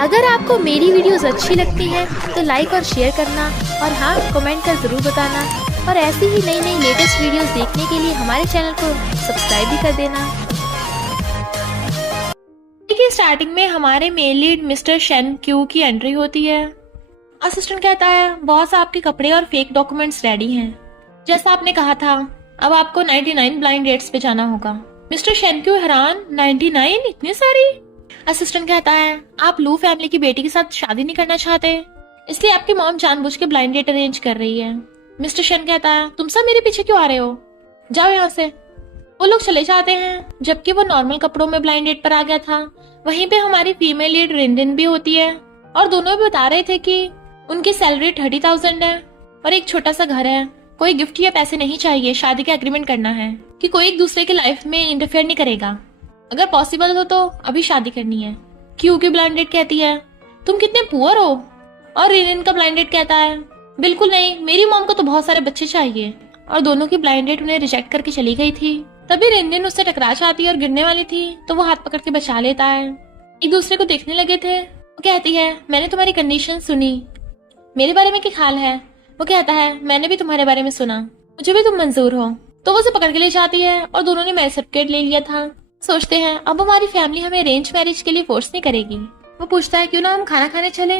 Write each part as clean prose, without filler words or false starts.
अगर आपको मेरी वीडियोस अच्छी लगती हैं तो लाइक और शेयर करना, और हाँ, कमेंट कर ज़रूर बताना। और ऐसी ही नई नई लेटेस्ट वीडियोस देखने के लिए हमारे चैनल को सब्सक्राइब भी कर देना। देखिए, स्टार्टिंग में हमारे male lead mister Shane Q की एंट्री होती है। असिस्टेंट कहता है, बॉस आपके कपड़े और फेक डॉक्यूमेंट्स रेडी हैं। जैसा आपने कहा था, अब आपको 99 ब्लाइंड डेट्स पे जाना होगा। मिस्टर शेन क्यू हैरान, 99 इतनी सारी? असिस्टेंट कहता है, आप लू फैमिली की बेटी के साथ शादी नहीं करना चाहते, इसलिए आपकी मॉम जानबूझ के ब्लाइंड डेट अरेंज कर रही है। मिस्टर शेन कहता है, तुम सब मेरे पीछे क्यों आ रहे हो, जाओ यहाँ से। वो लोग चले जाते हैं, जबकि वो नॉर्मल कपड़ों में ब्लाइंड डेट पर आ गया था। वहीं पे हमारी फीमेल लीड रिंडिन भी होती है, और दोनों भी बता रहे थे कि उनकी सैलरी 30,000 है और एक छोटा सा घर है। कोई गिफ्ट या पैसे नहीं चाहिए, शादी का एग्रीमेंट करना है कि कोई एक दूसरे की लाइफ में इंटरफेयर नहीं करेगा। अगर पॉसिबल हो तो अभी शादी करनी है। क्यू की ब्लाइंड डेट कहती है, तुम कितने पुअर हो, और रिनिन का ब्लाइंड डेट कहता है, बिल्कुल नहीं, मेरी मॉम को तो बहुत सारे बच्चे चाहिए। और दोनों की ब्लाइंड डेट उन्हें रिजेक्ट करके चली गई थी। तभी रिनिन उससे टकरा जाती है और गिरने वाली थी, तो वो हाथ पकड़ के बचा लेता है। एक दूसरे को देखने लगे थे। वो कहती है, मैंने तुम्हारी कंडीशन सुनी, मेरे बारे में क्या ख्याल है? वो कहता है, मैंने भी तुम्हारे बारे में सुना, मुझे भी तुम मंजूर हो। तो वो उसे पकड़ के ले जाती है, और दोनों ने मैरिज सर्टिफिकेट ले लिया था। सोचते हैं, अब हमारी फैमिली हमें अरेंज मैरिज के लिए फोर्स नहीं करेगी। वो पूछता है, क्यों ना हम खाना खाने चले?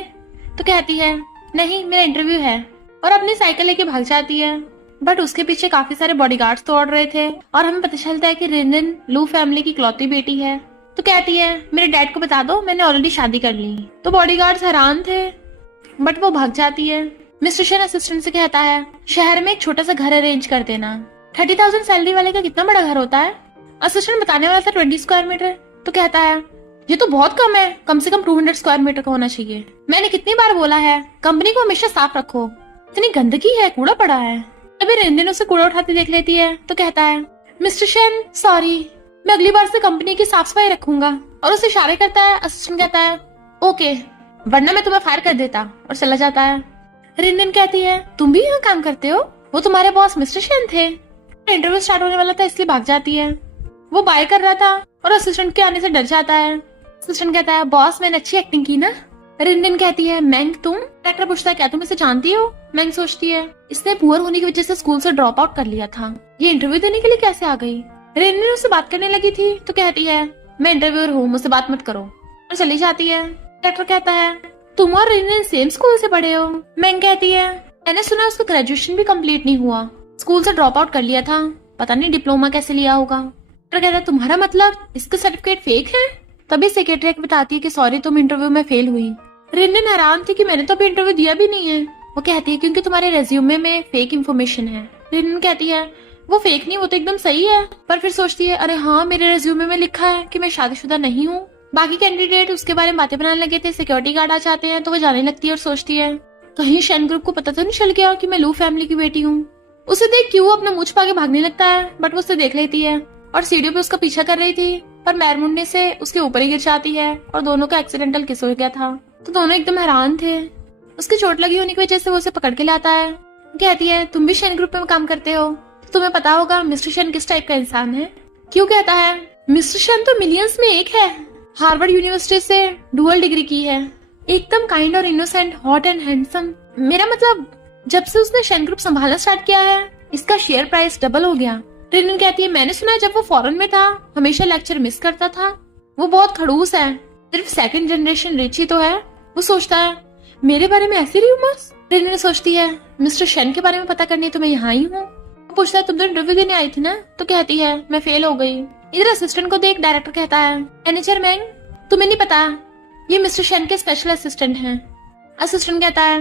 तो कहती है, नहीं, मेरा इंटरव्यू है, और अपनी साइकिल लेके भाग जाती है। बट उसके पीछे काफी सारे बॉडीगार्ड्स दौड़ रहे थे, और हमें पता चलता है कि रिनिन लू फैमिली की इकलौती बेटी है। तो कहती है, मेरे डैड को बता दो, मैंने ऑलरेडी शादी कर ली। तो बॉडीगार्ड्स हैरान थे, बट वो भाग जाती है। मिस्टर शेन असिस्टेंट से कहता है, शहर में एक छोटा सा घर अरेंज कर देना। 30,000 सैलरी वाले का कितना बड़ा घर होता है? असिस्टेंट बताने वाला था 20 स्क्वायर मीटर। तो कहता है, ये तो बहुत कम है, कम से कम 200 स्क्वायर मीटर का होना चाहिए। मैंने कितनी बार बोला है, कंपनी को हमेशा साफ रखो, इतनी गंदगी है, कूड़ा पड़ा है। अभी रिंडिन उसे कूड़ा उठाते देख लेती है, तो कहता है, मिस्टर शेन सॉरी, मैं अगली बार से कंपनी की साफ सफाई रखूंगा। और उसे इशारे करता है। असिस्टेंट कहता है, ओके, वरना मैं तुम्हें फायर कर देता, और चला जाता है। रिंडिन कहती है, तुम भी यहाँ काम करते हो? वो तुम्हारे बॉस मिस्टर शेन थे। इंटरव्यू स्टार्ट होने वाला था, इसलिए भाग जाती है। वो बाय कर रहा था और असिस्टेंट के आने से डर जाता है। असिस्टेंट कहता है, बॉस मैंने अच्छी एक्टिंग की ना? रिंडिन कहती है, मैंग तुम? डायरेक्टर पूछता है, क्या तुम इसे जानती हो? मैंग सोचती है, इसने पुअर होने की वजह से स्कूल से ड्रॉप आउट कर लिया था, ये इंटरव्यू देने के लिए कैसे आ गई? रिंडिन उससे बात करने लगी थी, तो कहती है, मैं इंटरव्यूअर हूँ, मुझसे बात मत करो, और चली जाती है। डायरेक्टर कहता है, तुम और रिंडिन सेम स्कूल से पढ़े हो? मैंग कहती है, मैंने सुना उसका ग्रेजुएशन भी कंप्लीट नहीं हुआ, स्कूल से ड्रॉप आउट कर लिया था, पता नहीं डिप्लोमा कैसे लिया होगा। डॉक्टर कहता है, तुम्हारा मतलब इसका सर्टिफिकेट फेक है? तभी सेक्रेटरी बताती है कि सॉरी, तुम इंटरव्यू में फेल हुई। रिंडिन हैरान थी कि मैंने तो अभी इंटरव्यू दिया भी नहीं है। वो कहती है, क्योंकि तुम्हारे रेज्यूमे में फेक इन्फॉर्मेशन है। रिंडिन कहती है, वो फेक नहीं, वो तो एकदम सही है। पर फिर सोचती है, अरे हाँ, मेरे रेज्यूमे में लिखा है कि मैं शादीशुदा नहीं हूँ। बाकी कैंडिडेट उसके बारे में बातें बनाने लगे थे, सिक्योरिटी गार्ड आ जाते हैं, तो वो जाने लगती है और सोचती है, कहीं शेन ग्रुप को पता तो नहीं चल गया कि मैं लू फैमिली की बेटी हूँ। उसे देख क्यों अपना मुंह छुपा के भागने लगता है, बट वो उसे देख लेती है और सीढ़ियों पे उसका पीछा कर रही थी, पर मैरमुंडे से उसके ऊपर ही गिर जाती है, और दोनों का एक्सीडेंटल किस हो गया था। तो दोनों एकदम हैरान थे। उसकी चोट लगी होने की वजह से वो उसे पकड़ के लाता है। कहती है, तुम भी शेन ग्रुप में काम करते हो, तो तुम्हें पता होगा मिस्टर शेन किस टाइप का इंसान है। क्यों कहता है, मिस्टर शेन तो मिलियंस में एक है, हार्वर्ड यूनिवर्सिटी से डुअल डिग्री की है, एकदम काइंड और इनोसेंट, हॉट एंड हैंडसम। मेरा मतलब, जब से उसने शेन ग्रुप संभालना स्टार्ट किया है, इसका शेयर प्राइस डबल हो गया। रिंडिन कहती है, मैंने सुना है जब वो फॉरेन में था हमेशा लेक्चर मिस करता था, वो बहुत खड़ूस है, सिर्फ सेकंड जनरेशन रिच ही तो है। वो सोचता है, मेरे बारे में ऐसी रूमर्स? रिंडिन सोचती है, मिस्टर शेन के बारे में पता करने तो मैं यहाँ ही हूँ। वो पूछता है, तुम तो इंटरव्यू देने आई थी ना? तो कहती है, मैं फेल हो गई। इधर असिस्टेंट को देख डायरेक्टर कहता है, मैनेजर मैंग, तुम्हें नहीं पता, ये मिस्टर शेन के स्पेशल असिस्टेंट हैं। असिस्टेंट कहता है,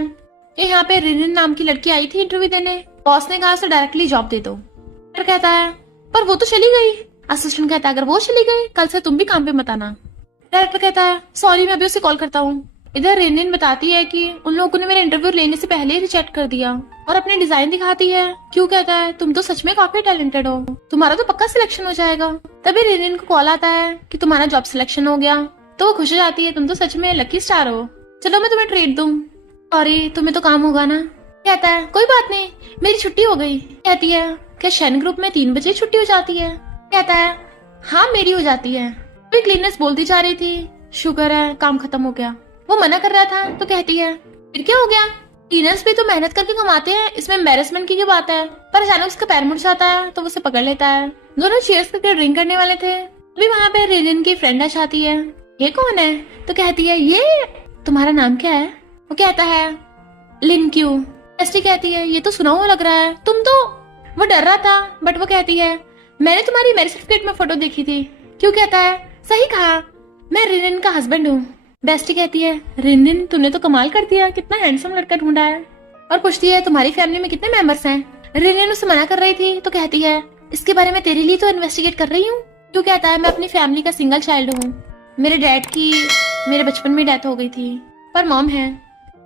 यहाँ पे रिनिन नाम की लड़की आई थी इंटरव्यू देने, बॉस ने कहा उसे डायरेक्टली जॉब दे दो। डायरेक्टर कहता है, पर वो तो चली गई। असिस्टेंट कहता है, अगर वो चली गई, कल से तुम भी काम पे मत आना। डायरेक्टर कहता है, सॉरी, मैं अभी उसे कॉल करता हूँ। इधर रिनिन बताती है कि उन लोगों ने मेरा इंटरव्यू लेने से पहले ही रिजेक्ट कर दिया, और अपने डिजाइन दिखाती है। क्यों कहता है, तुम तो सच में काफी टैलेंटेड हो, तुम्हारा तो पक्का सिलेक्शन हो जाएगा। तभी रिनिन को कॉल आता है कि तुम्हारा जॉब सिलेक्शन हो गया। तो वो खुश हो जाती है, तुम तो सच में लकी स्टार हो, चलो मैं तुम्हें ट्रीट दूं। अरे तुम्हें तो काम होगा ना? कहता है, कोई बात नहीं, मेरी छुट्टी हो गई। कहती है, क्या शेन ग्रुप में 3 बजे छुट्टी हो जाती है? कहता है, हाँ मेरी हो जाती है। क्लीनर्स बोलती जा रही थी, शुक्र है काम खत्म हो गया। वो मना कर रहा था तो कहती है फिर क्या हो गया, टीनर्स भी तो मेहनत करके कमाते हैं, इसमें एम्बेरसमेंट की क्या बात है। पर अचानक उसका पैर मुड़ जाता है तो वो उसे पकड़ लेता है। दोनों चीयर्स करके ड्रिंक करने वाले थे, अभी वहाँ पे रिनिन की फ्रेंड आ जाती है। ये कौन है तो कहती है ये तुम्हारा नाम क्या है। वो कहता है लिन क्यू। बेस्टी कहती है ये तो सुना हुआ लग रहा है, तुम तो। वो डर रहा था बट वो कहती है मैंने तुम्हारी मैरिज सर्टिफिकेट में फोटो देखी थी। क्यों कहता है सही कहा, मैं रिनिन का हस्बैंड हूँ। बेस्टी कहती है रिनिन तुमने तो कमाल कर दिया, कितना हैंडसम लड़का ढूंढा है। और पूछती है तुम्हारी फैमिली में कितने मेंबर्स हैं। रिनिन उसे मना कर रही थी तो कहती है इसके बारे में तेरे लिए तो इन्वेस्टिगेट कर रही हूँ। क्यों कहता है मैं अपनी फैमिली का सिंगल चाइल्ड हूँ, मेरे डैड की मेरे बचपन में डेथ हो गई थी पर मॉम है।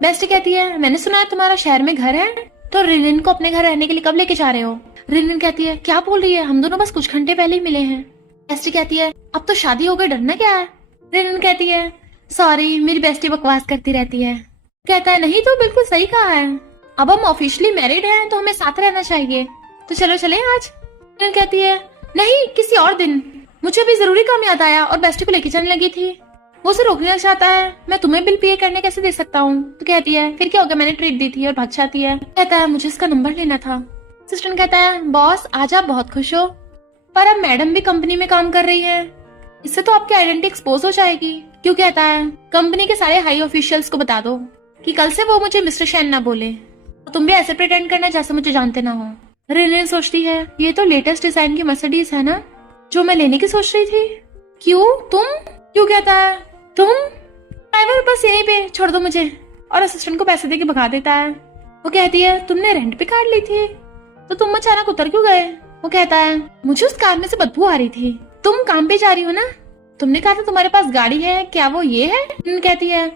बेस्टी कहती है मैंने सुना है तुम्हारा शहर में घर है, तो रिनिन को अपने घर रहने के लिए कब लेके जा रहे हो। रिनिन कहती है क्या बोल रही है, हम दोनों बस कुछ घंटे पहले ही मिले हैं। बेस्टी कहती है अब तो शादी हो गई, डरना क्या है। रिनिन कहती है सॉरी मेरी बेस्टी बकवास करती रहती है। कहता है नहीं तो बिल्कुल सही कहा है, अब हम ऑफिशियली मैरिड हैं तो हमें साथ रहना चाहिए, तो चलो चले आज। रिनिन कहती है नहीं किसी और दिन, मुझे भी जरूरी काम याद आया और बेस्टी को लेके जाने लगी थी। वो उसे रोकने लग जाता है, मैं तुम्हें बिल पे करने कैसे दे सकता हूँ। तो कहती है फिर क्या हो गया, मैंने ट्रीट दी थी, और भाग जाती है। कहता है मुझे इसका नंबर लेना था। असिस्टेंट कहता है बॉस आज आप बहुत खुश हो, पर अब मैडम भी कंपनी में काम कर रही है, इससे तो आपकी आइडेंटिटी एक्सपोज हो जाएगी। क्यों कहता है कंपनी के सारे हाई ऑफिशियल्स को बता दो कि कल से वो मुझे मिस्टर शैन ना बोले, तुम भी ऐसे प्रिटेंड करना जैसे मुझे जानते ना हो। रिनिन सोचती है ये तो लेटेस्ट डिजाइन की मर्सिडीज है ना जो मैं लेने की सोच रही थी। क्यों तुम। क्यों कहता है तुम ड्राइवर बस यहीं पे छोड़ दो मुझे, और असिस्टेंट को पैसे देके भगा देता है। वो कहती है तुमने रेंट पे कार ली थी तो तुम अचानक उतर क्यों गए। वो कहता है मुझे उस कार में से बदबू आ रही थी, तुम काम पे जा रही हो ना, तुमने कहा था तुम्हारे पास गाड़ी है, क्या वो ये है। कहती है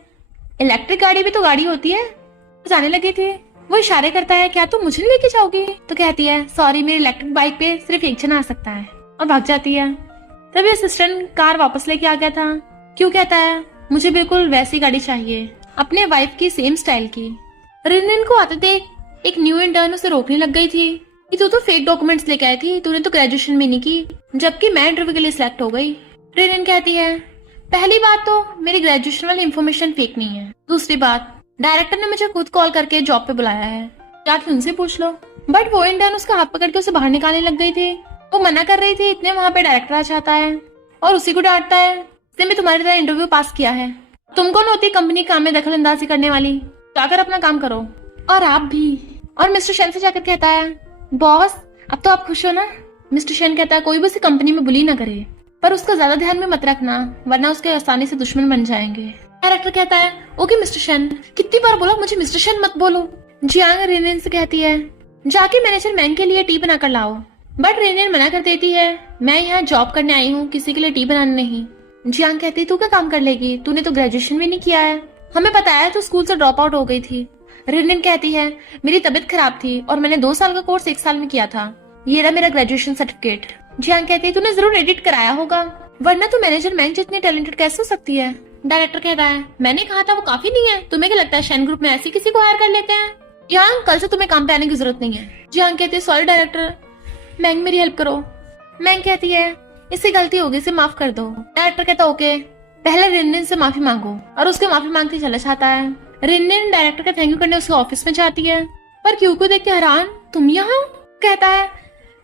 इलेक्ट्रिक गाड़ी भी तो गाड़ी होती है, तो जाने लगी थी। वो इशारे करता है क्या तुम मुझे लेके जाओगी। तो कहती है सॉरी मेरी इलेक्ट्रिक बाइक पे सिर्फ एक जन आ सकता है, और भाग जाती है। तभी असिस्टेंट कार वापस लेके आ गया था। क्यों कहता है मुझे बिल्कुल वैसी गाड़ी चाहिए, अपने वाइफ की सेम स्टाइल की। रिनिन को आते देख एक न्यू इंटर्न उसे रोकने लग गई थी कि तू तो फेक डॉक्यूमेंट्स लेके आई थी, तूने तो ग्रेजुएशन भी नहीं की, जबकि मैं इंटरव्यू के लिए सिलेक्ट हो गई। रिनिन कहती है पहली बात तो मेरी ग्रेजुएशन वाली इन्फॉर्मेशन फेक नहीं है, दूसरी बात डायरेक्टर ने मुझे खुद कॉल करके जॉब पे बुलाया है, जाके उनसे पूछ लो। बट वो इंटर्न उसका हाथ पकड़ के उसे बाहर निकालने लग गई थी। वो मना कर रही थी, इतने वहाँ पे डायरेक्टर आ जाता है और उसी को डांटता है, इसने भी तुम्हारी तरह इंटरव्यू पास किया है, तुम कौन होती कंपनी काम में दखल अंदाजी करने वाली, जाकर अपना काम करो। और आप भी। और मिस्टर शेन से जाकर कहता है बॉस अब तो आप खुश हो ना। मिस्टर शेन कहता है कोई भी उसे कंपनी में बुली ना करे, पर उसका ज्यादा ध्यान में मत रखना वरना उसके आसानी से दुश्मन बन जाएंगे। डायरेक्टर कहता है ओके मिस्टर शेन, कितनी बार बोला मुझे मिस्टर शेन मत बोलो। जियांग रिनिन से कहती है जाके मैनेजर मैंग के लिए टी बनाकर लाओ, बट रिनिन मना कर देती है, मैं यहाँ जॉब करने आई हूँ, किसी के लिए टी बनाने नहीं। जियांग कहती है तू क्या काम कर लेगी, तूने तो ग्रेजुएशन भी नहीं किया है, हमें पता है तू स्कूल से ड्रॉप आउट हो गई थी। रिनिन कहती है मेरी तबीयत खराब थी और मैंने 2 साल का कोर्स 1 साल में किया था, ये रहा मेरा ग्रेजुएशन सर्टिफिकेट। जियांग कहती है तूने जरूर एडिट कराया होगा, वरना तू मैनेजर मैंग जितनी टैलेंटेड कैसे हो सकती है। डायरेक्टर कहता है मैंने कहा था वो काफी नहीं है, तुम्हें क्या लगता है शैन ग्रुप में ऐसी किसी को हायर कर लेते हैं। जियांग कल से तुम्हें काम पे आने की जरूरत नहीं है। जियांग कहती है सॉरी डायरेक्टर, मैंग मेरी हेल्प करो। मैंग कहती है इससे गलती होगी, इसे माफ कर दो। डायरेक्टर कहता ओके, पहले रिनिन से माफी मांगो, और उसके माफी मांगते चला जाता है। रिनिन डायरेक्टर का थैंक यू करने उसके ऑफिस में जाती है, पर क्यू को देख के हैरान तुम यहाँ। कहता है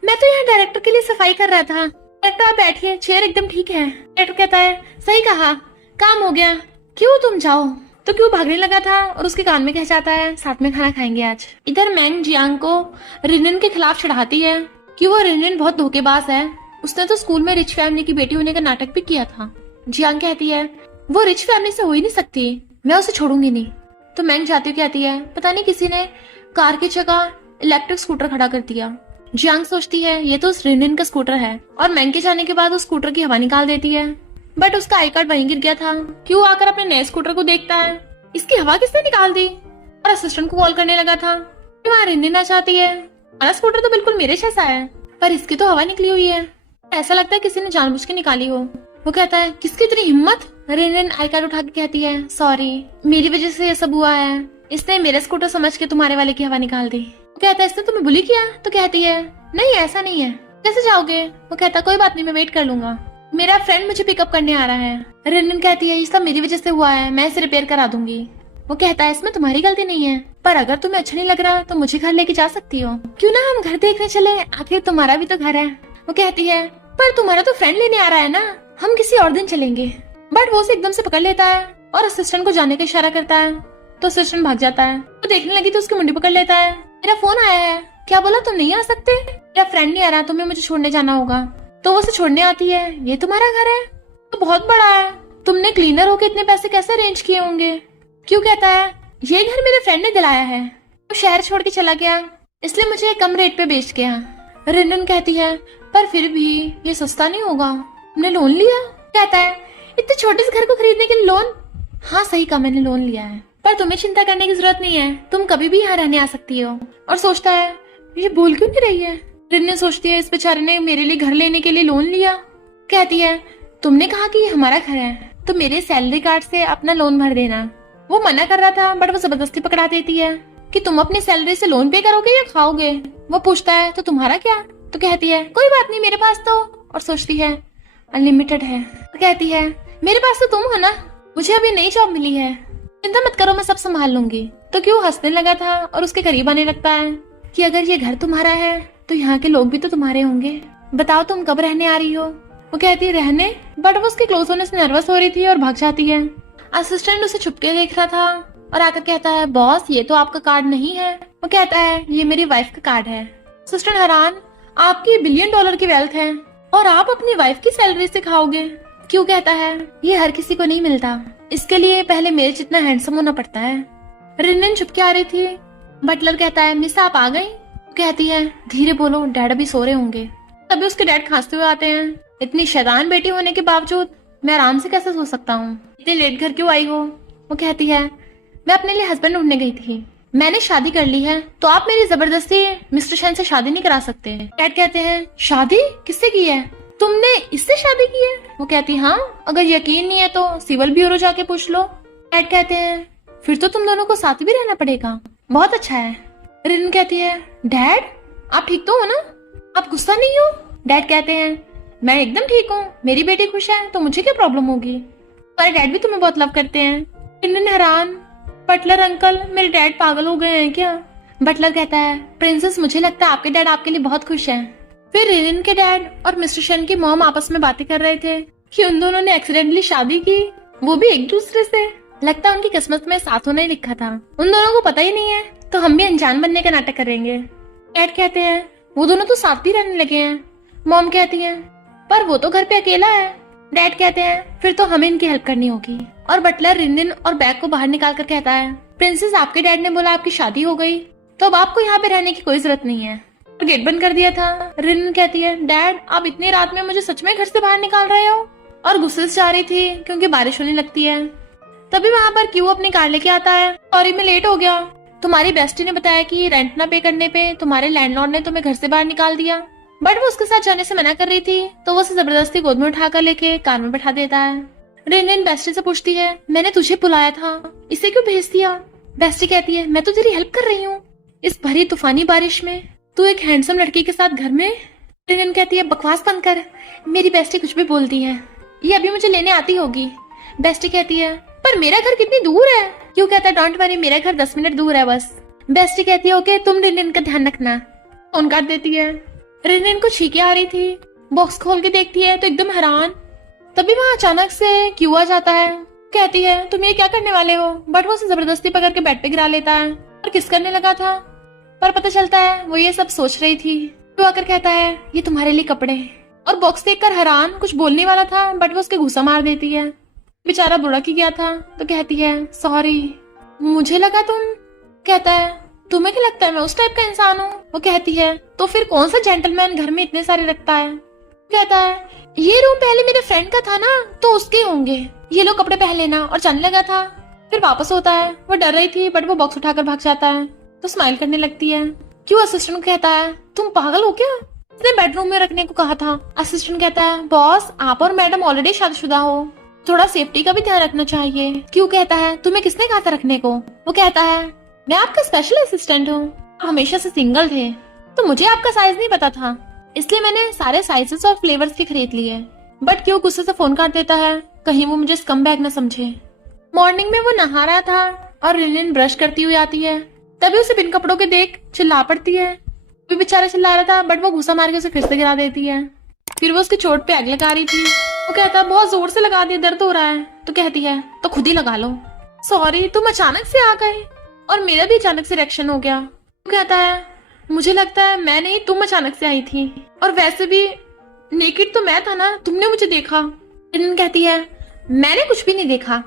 मैं तो यहाँ डायरेक्टर के लिए सफाई कर रहा था। डायरेक्टर आप बैठिए, चेयर एकदम ठीक है। डायरेक्टर कहता है सही कहा, काम हो गया, क्यों तुम जाओ। तो क्यों भागने लगा था और उसके कान में कह जाता है साथ में खाना खाएंगे आज। इधर मैंग जियांग को रिनिन के खिलाफ चढ़ाती है कि वो रिनिन बहुत धोखेबाज है, उसने तो स्कूल में रिच फैमिली की बेटी होने का नाटक भी किया था। जियांग कहती है वो रिच फैमिली से हो ही नहीं सकती, मैं उसे छोड़ूंगी नहीं। तो मैंग जाती हुई कहती है पता नहीं किसी ने कार की जगह इलेक्ट्रिक स्कूटर खड़ा कर दिया। जियांग सोचती है ये तो उस रिनिन का स्कूटर है, और मैंग के जाने के बाद उस स्कूटर की हवा निकाल देती है, बट उसका आई कार्ड वहीं गिर गया था। क्यों आकर अपने नए स्कूटर को देखता है, इसकी हवा किसने निकाल दी, और असिस्टेंट को कॉल करने लगा था। वहाँ रिनिन आ जाती है, हमारा स्कूटर तो बिल्कुल मेरे जैसा है, पर इसकी तो हवा निकली हुई है, ऐसा लगता है किसी ने जानबूझ के निकाली हो। वो कहता है किसकी इतनी हिम्मत। रिनिन आई कार्ड उठा के कहती है सॉरी मेरी वजह से ये सब हुआ है, इसने मेरे स्कूटर समझ के तुम्हारे वाले की हवा निकाल दी। वो कहता है इसने तुम्हें बुली किया। तो कहती है नहीं ऐसा नहीं है, कैसे जाओगे। वो कहता कोई बात नहीं मैं वेट कर लूंगा। मेरा फ्रेंड मुझे पिकअप करने आ रहा है। रिनन कहती है ये सब मेरी वजह से हुआ है, मैं इसे रिपेयर करा दूंगी। वो कहता है इसमें तुम्हारी गलती नहीं है, पर अगर तुम्हें अच्छा नहीं लग रहा तो मुझे घर लेके जा सकती हो। क्यों ना हम घर देखने चले, आखिर तुम्हारा भी तो घर है। वो कहती है पर तुम्हारा तो फ्रेंड लेने आ रहा है ना, हम किसी और दिन चलेंगे। बट वो उसे एकदम से पकड़ लेता है और असिस्टेंट को जाने का इशारा करता है, तो असिस्टेंट भाग जाता है। वो देखने लगी तो उसकी मुंडी पकड़ लेता है। मेरा फोन आया है, क्या बोला तुम नहीं आ सकते? मेरा फ्रेंड नहीं आ रहा, तुम्हें मुझे छोड़ने जाना होगा। तो वो उसे छोड़ने आती है। ये तुम्हारा घर है? तो बहुत बड़ा है, तुमने क्लीनर होके इतने पैसे कैसे अरेंज किए होंगे? क्यों कहता है ये घर मेरे फ्रेंड ने दिलाया है, वो शहर छोड़ के चला गया, इसलिए मुझे कम रेट पे बेच गया। रिनन कहती है पर फिर भी ये सस्ता नहीं होगा, तुमने लोन लिया? कहता है इतने छोटे से घर को खरीदने के लिए लोन? हाँ सही कहा, मैंने लोन लिया है, पर तुम्हें चिंता करने की जरूरत नहीं है, तुम कभी भी यहाँ रहने आ सकती हो। और सोचता है ये बोल क्यों नहीं रही है। रिनन सोचती है इस बेचारे ने मेरे लिए घर लेने के लिए लोन लिया। कहती है तुमने कहा कि ये हमारा घर है, तो मेरे सैलरी कार्ड से अपना लोन भर देना। वो मना कर रहा था बट वो जबरदस्ती पकड़ा देती है कि तुम अपनी सैलरी से लोन पे करोगे या खाओगे। वो पूछता है तो तुम्हारा क्या? तो कहती है कोई बात नहीं मेरे पास तो, और सोचती है अनलिमिटेड है। तो कहती है मेरे पास तो तुम हो ना, मुझे अभी नई जॉब मिली है, चिंता मत करो मैं सब संभाल लूंगी। तो क्यों हंसने लगा था और उसके करीब आने लगता है कि अगर ये घर तुम्हारा है तो यहाँ के लोग भी तो तुम्हारे होंगे, बताओ तुम कब रहने आ रही हो? वो कहती है रहने, बट वो उसके क्लोज होने से नर्वस हो रही थी और भाग जाती है। असिस्टेंट उसे छुपके देख रहा था और आकर कहता है बॉस ये तो आपका कार्ड नहीं है। वो कहता है ये मेरी वाइफ का कार्ड है। असिस्टेंट हैरान, आपकी $1 बिलियन की वेल्थ है और आप अपनी वाइफ की सैलरी से खाओगे? क्यों कहता है ये हर किसी को नहीं मिलता, इसके लिए पहले मेरे जितना हैंडसम होना पड़ता है। रिनन छुपके आ रही थी। बटलर कहता है मिस आप आ गई? कहती है धीरे बोलो, डैड अभी सो रहे होंगे। तभी उसके डैड खांसते हुए आते हैं। इतनी शैतान बेटी होने के बावजूद मैं आराम से कैसे सो सकता हूँ, इतने लेट घर क्यों आई हो? वो कहती है मैं अपने लिए हस्बैंड ढूंढने गई थी, मैंने शादी कर ली है, तो आप मेरी जबरदस्ती मिस्टर शैन से शादी नहीं करा सकते। डैड कहते हैं शादी किससे की है? तुमने इससे शादी की है? वो कहती हाँ, अगर यकीन नहीं है तो सिविल ब्यूरो जाके पूछ लो। डैड कहते हैं फिर तो तुम दोनों को साथ भी रहना पड़ेगा। बहुत अच्छा है। रिन कहती है डैड आप ठीक तो हो ना, आप गुस्सा नहीं हो? डैड कहते हैं मैं एकदम ठीक हूँ, मेरी बेटी खुश है तो मुझे क्या प्रॉब्लम होगी, पर डैड भी तुम्हें बहुत लव करते हैं। रिन हैरान, बटलर अंकल मेरे डैड पागल हो गए हैं क्या? बटलर कहता है प्रिंसेस मुझे लगता है आपके डैड आपके लिए बहुत खुश हैं। फिर रिन के डैड और मिस्टर शन की मॉम आपस में बातें कर रहे थे कि उन दोनों ने एक्सीडेंटली शादी की, वो भी एक दूसरे से। लगता है उनकी किस्मत में साथ होना ही लिखा था, उन दोनों को पता ही नहीं है, तो हम भी अनजान बनने का नाटक करेंगे। डैड कहते हैं वो दोनों तो साथ भी रहने लगे हैं। मॉम कहती है पर वो तो घर पे अकेला है। डैड कहते हैं फिर तो हमें इनकी हेल्प करनी होगी। और बटलर रिन और बैग को बाहर निकाल कर कहता है प्रिंसेस आपके डैड ने बोला आपकी शादी हो गई, तो अब आपको यहाँ पे रहने की कोई जरूरत नहीं है, और गेट बंद कर दिया था। रिन कहती है डैड आप इतनी रात में मुझे सच में घर से बाहर निकाल रहे हो? और गुस्से से जा रही थी क्योंकि बारिश होने लगती है। तभी वहाँ पर क्यू अपनी कार लेके आता है। सॉरी मैं लेट हो गया, तुम्हारी बेस्टी ने बताया कि रेंट ना पे करने पे तुम्हारे लैंडलॉर्ड ने तुम्हें घर से बाहर निकाल दिया, बट वो उसके साथ जाने से मना कर रही थी, तो वो उसे जबरदस्ती गोद में उठाकर लेके कार में बैठा देता है। रिन बेस्टी से पूछती है मैंने तुझे बुलाया था, इसे क्यों भेज दिया? बेस्टी कहती है मैं तो तेरी हेल्प कर रही हूँ, इस भरी तूफानी बारिश में तू एक हैंडसम लड़की के साथ घर में। रिन कहती है बकवास बंद कर, मेरी बेस्टी कुछ भी बोलती है, ये अभी मुझे लेने आती होगी। बेस्टी कहती है पर मेरा घर कितनी दूर है? क्यों कहता है डोंट वरी मेरा घर 10 मिनट दूर है बस। बेस्टी कहती है ओके तुम रिन का ध्यान रखना, फोन काट देती है। रिन को छींके आ रही थी, बॉक्स खोल के देखती है तो एकदम हैरान। तभी वहाँ अचानक से क्यू आ जाता है। कहती है तुम ये क्या करने वाले हो, बट वो उसे जबरदस्ती पकड़ के बेड पे गिरा लेता है और किस करने लगा था, पर पता चलता है वो ये सब सोच रही थी। तो आकर कहता है ये तुम्हारे लिए कपड़े, और बॉक्स देखकर हैरान कुछ बोलने वाला था बट वो उसके घूसा मार देती है। बेचारा बुरा की गया था, तो कहती है सॉरी मुझे लगा तुम। कहता है तुम्हें क्या लगता है मैं उस टाइप का इंसान हूँ? वो कहती है तो फिर कौन सा जेंटलमैन घर में इतने सारे रखता है? कहता है ये रूम पहले मेरे फ्रेंड का था ना, तो उसके होंगे, ये लो कपड़े पहन लेना, और जाने लगा था। फिर वापस होता है, वो डर रही थी बट वो बॉक्स उठाकर भाग जाता है, तो स्माइल करने लगती है। क्यों असिस्टेंट को कहता है तुम पागल हो क्या, इसने बेडरूम में रखने को कहा था। असिस्टेंट कहता है बॉस आप और मैडम ऑलरेडी शादीशुदा हो, थोड़ा सेफ्टी का भी ध्यान रखना चाहिए। क्यों कहता है तुम्हें किसने कहा था रखने को? वो कहता है मैं आपका स्पेशल असिस्टेंट हूँ, आप हमेशा से सिंगल थे, तो मुझे आपका साइज नहीं पता था, इसलिए मैंने सारे साइजेस और फ्लेवर्स के खरीद लिए। बट क्यों गुस्से से फोन काट देता है, कहीं वो मुझे स्कमबैग न समझे। मॉर्निंग में वो नहा रहा था और रिनिन ब्रश करती हुई आती है, तभी उसे बिन कपड़ों के देख चिल्ला पड़ती है। वो बेचारा चिल्ला रहा था बट वो घुसा मार के उसे फिर से गिरा देती है। फिर वो उसकी चोट पे आग लगा रही थी। वो कहता है बहुत जोर से लगा दिया, दर्द हो रहा है। तो कहती है तो खुद ही लगा लो। सॉरी, तुम अचानक से आ गए और मेरा भी अचानक से रिएक्शन हो गया। वो कहता है मुझे लगता है मैं नहीं, तुम अचानक से आई थी, और वैसे भी नेकेड तो मैं था ना, तुमने मुझे देखा। रिनिन कहती है मैंने कुछ भी नहीं देखा।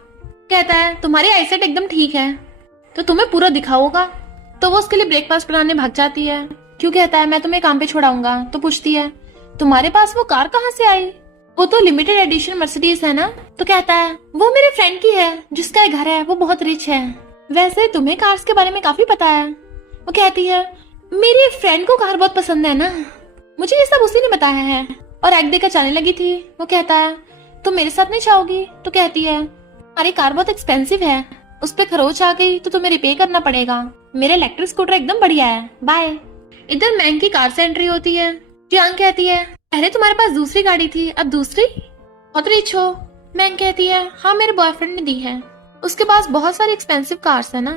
कहता है तुम्हारी आईसाइट एकदम ठीक है तो तुम्हें पूरा दिखा होगा। तो वो उसके लिए ब्रेकफास्ट बनाने भाग जाती है। क्यों कहता है मैं तुम्हें काम पे छोड़ाऊंगा। तो पूछती है तुम्हारे पास वो कार कहाँ से आई? वो तो लिमिटेड एडिशन मर्सिडीज है ना। तो कहता है वो मेरे फ्रेंड की है जिसका एक घर है, वो बहुत रिच है। वैसे तुम्हें कार्स के बारे में काफी पता है। वो कहती है मेरे फ्रेंड को कार बहुत पसंद है ना, मुझे ये सब उसी ने बताया है, और एक्ट देकर जाने लगी थी। वो कहता है तुम मेरे साथ नहीं जाओगी? तो कहती है हमारी कार बहुत एक्सपेंसिव है, उस पे खरोच आ गई तो तुम्हें रिपेयर करना पड़ेगा। मेरा इलेक्ट्रिक स्कूटर एकदम बढ़िया है, बाय। इधर मैंग की कार से एंट्री होती है। जियांग कहती है पहले तुम्हारे पास दूसरी गाड़ी थी, अब दूसरी? बहुत रिच हो। मैंग कहती है हाँ, मेरे बॉयफ्रेंड ने दी है, उसके पास बहुत सारी एक्सपेंसिव कार्स है ना।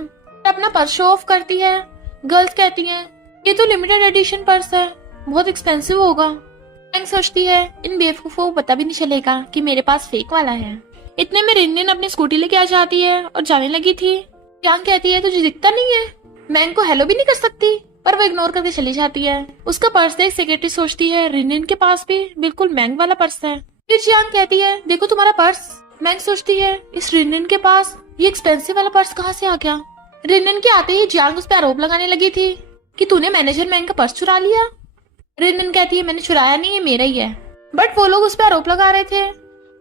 अपना पर्स शो ऑफ करती है। गर्ल्स कहती हैं ये तो लिमिटेड एडिशन पर्स है, बहुत एक्सपेंसिव होगा। मैंग सोचती है इन बेवकूफों को पता भी नहीं चलेगा कि मेरे पास फेक वाला है। इतने में रिनिन अपनी स्कूटी लेके आ जाती है और जाने लगी थी। जियांग कहती है तुझे दिखता नहीं है? मैंग को हेलो भी नहीं कर सकती, पर वो इग्नोर करके चली जाती है। उसका पर्स देख सेक्रेटरी सोचती है रिनिन के पास भी बिल्कुल मैंग वाला पर्स है। फिर जियांग कहती है देखो तुम्हारा पर्स। मैंग सोचती है इस रिनिन के पास ये एक्सपेंसिव वाला पर्स कहाँ से आ गया। रिनिन के आते ही जियांग उस पर आरोप लगाने लगी थी कि तूने मैनेजर मैंग का पर्स चुरा लिया। रिनिन कहती है मैंने चुराया नहीं, ये मेरा ही है। बट वो लोग उस पर आरोप लगा रहे थे।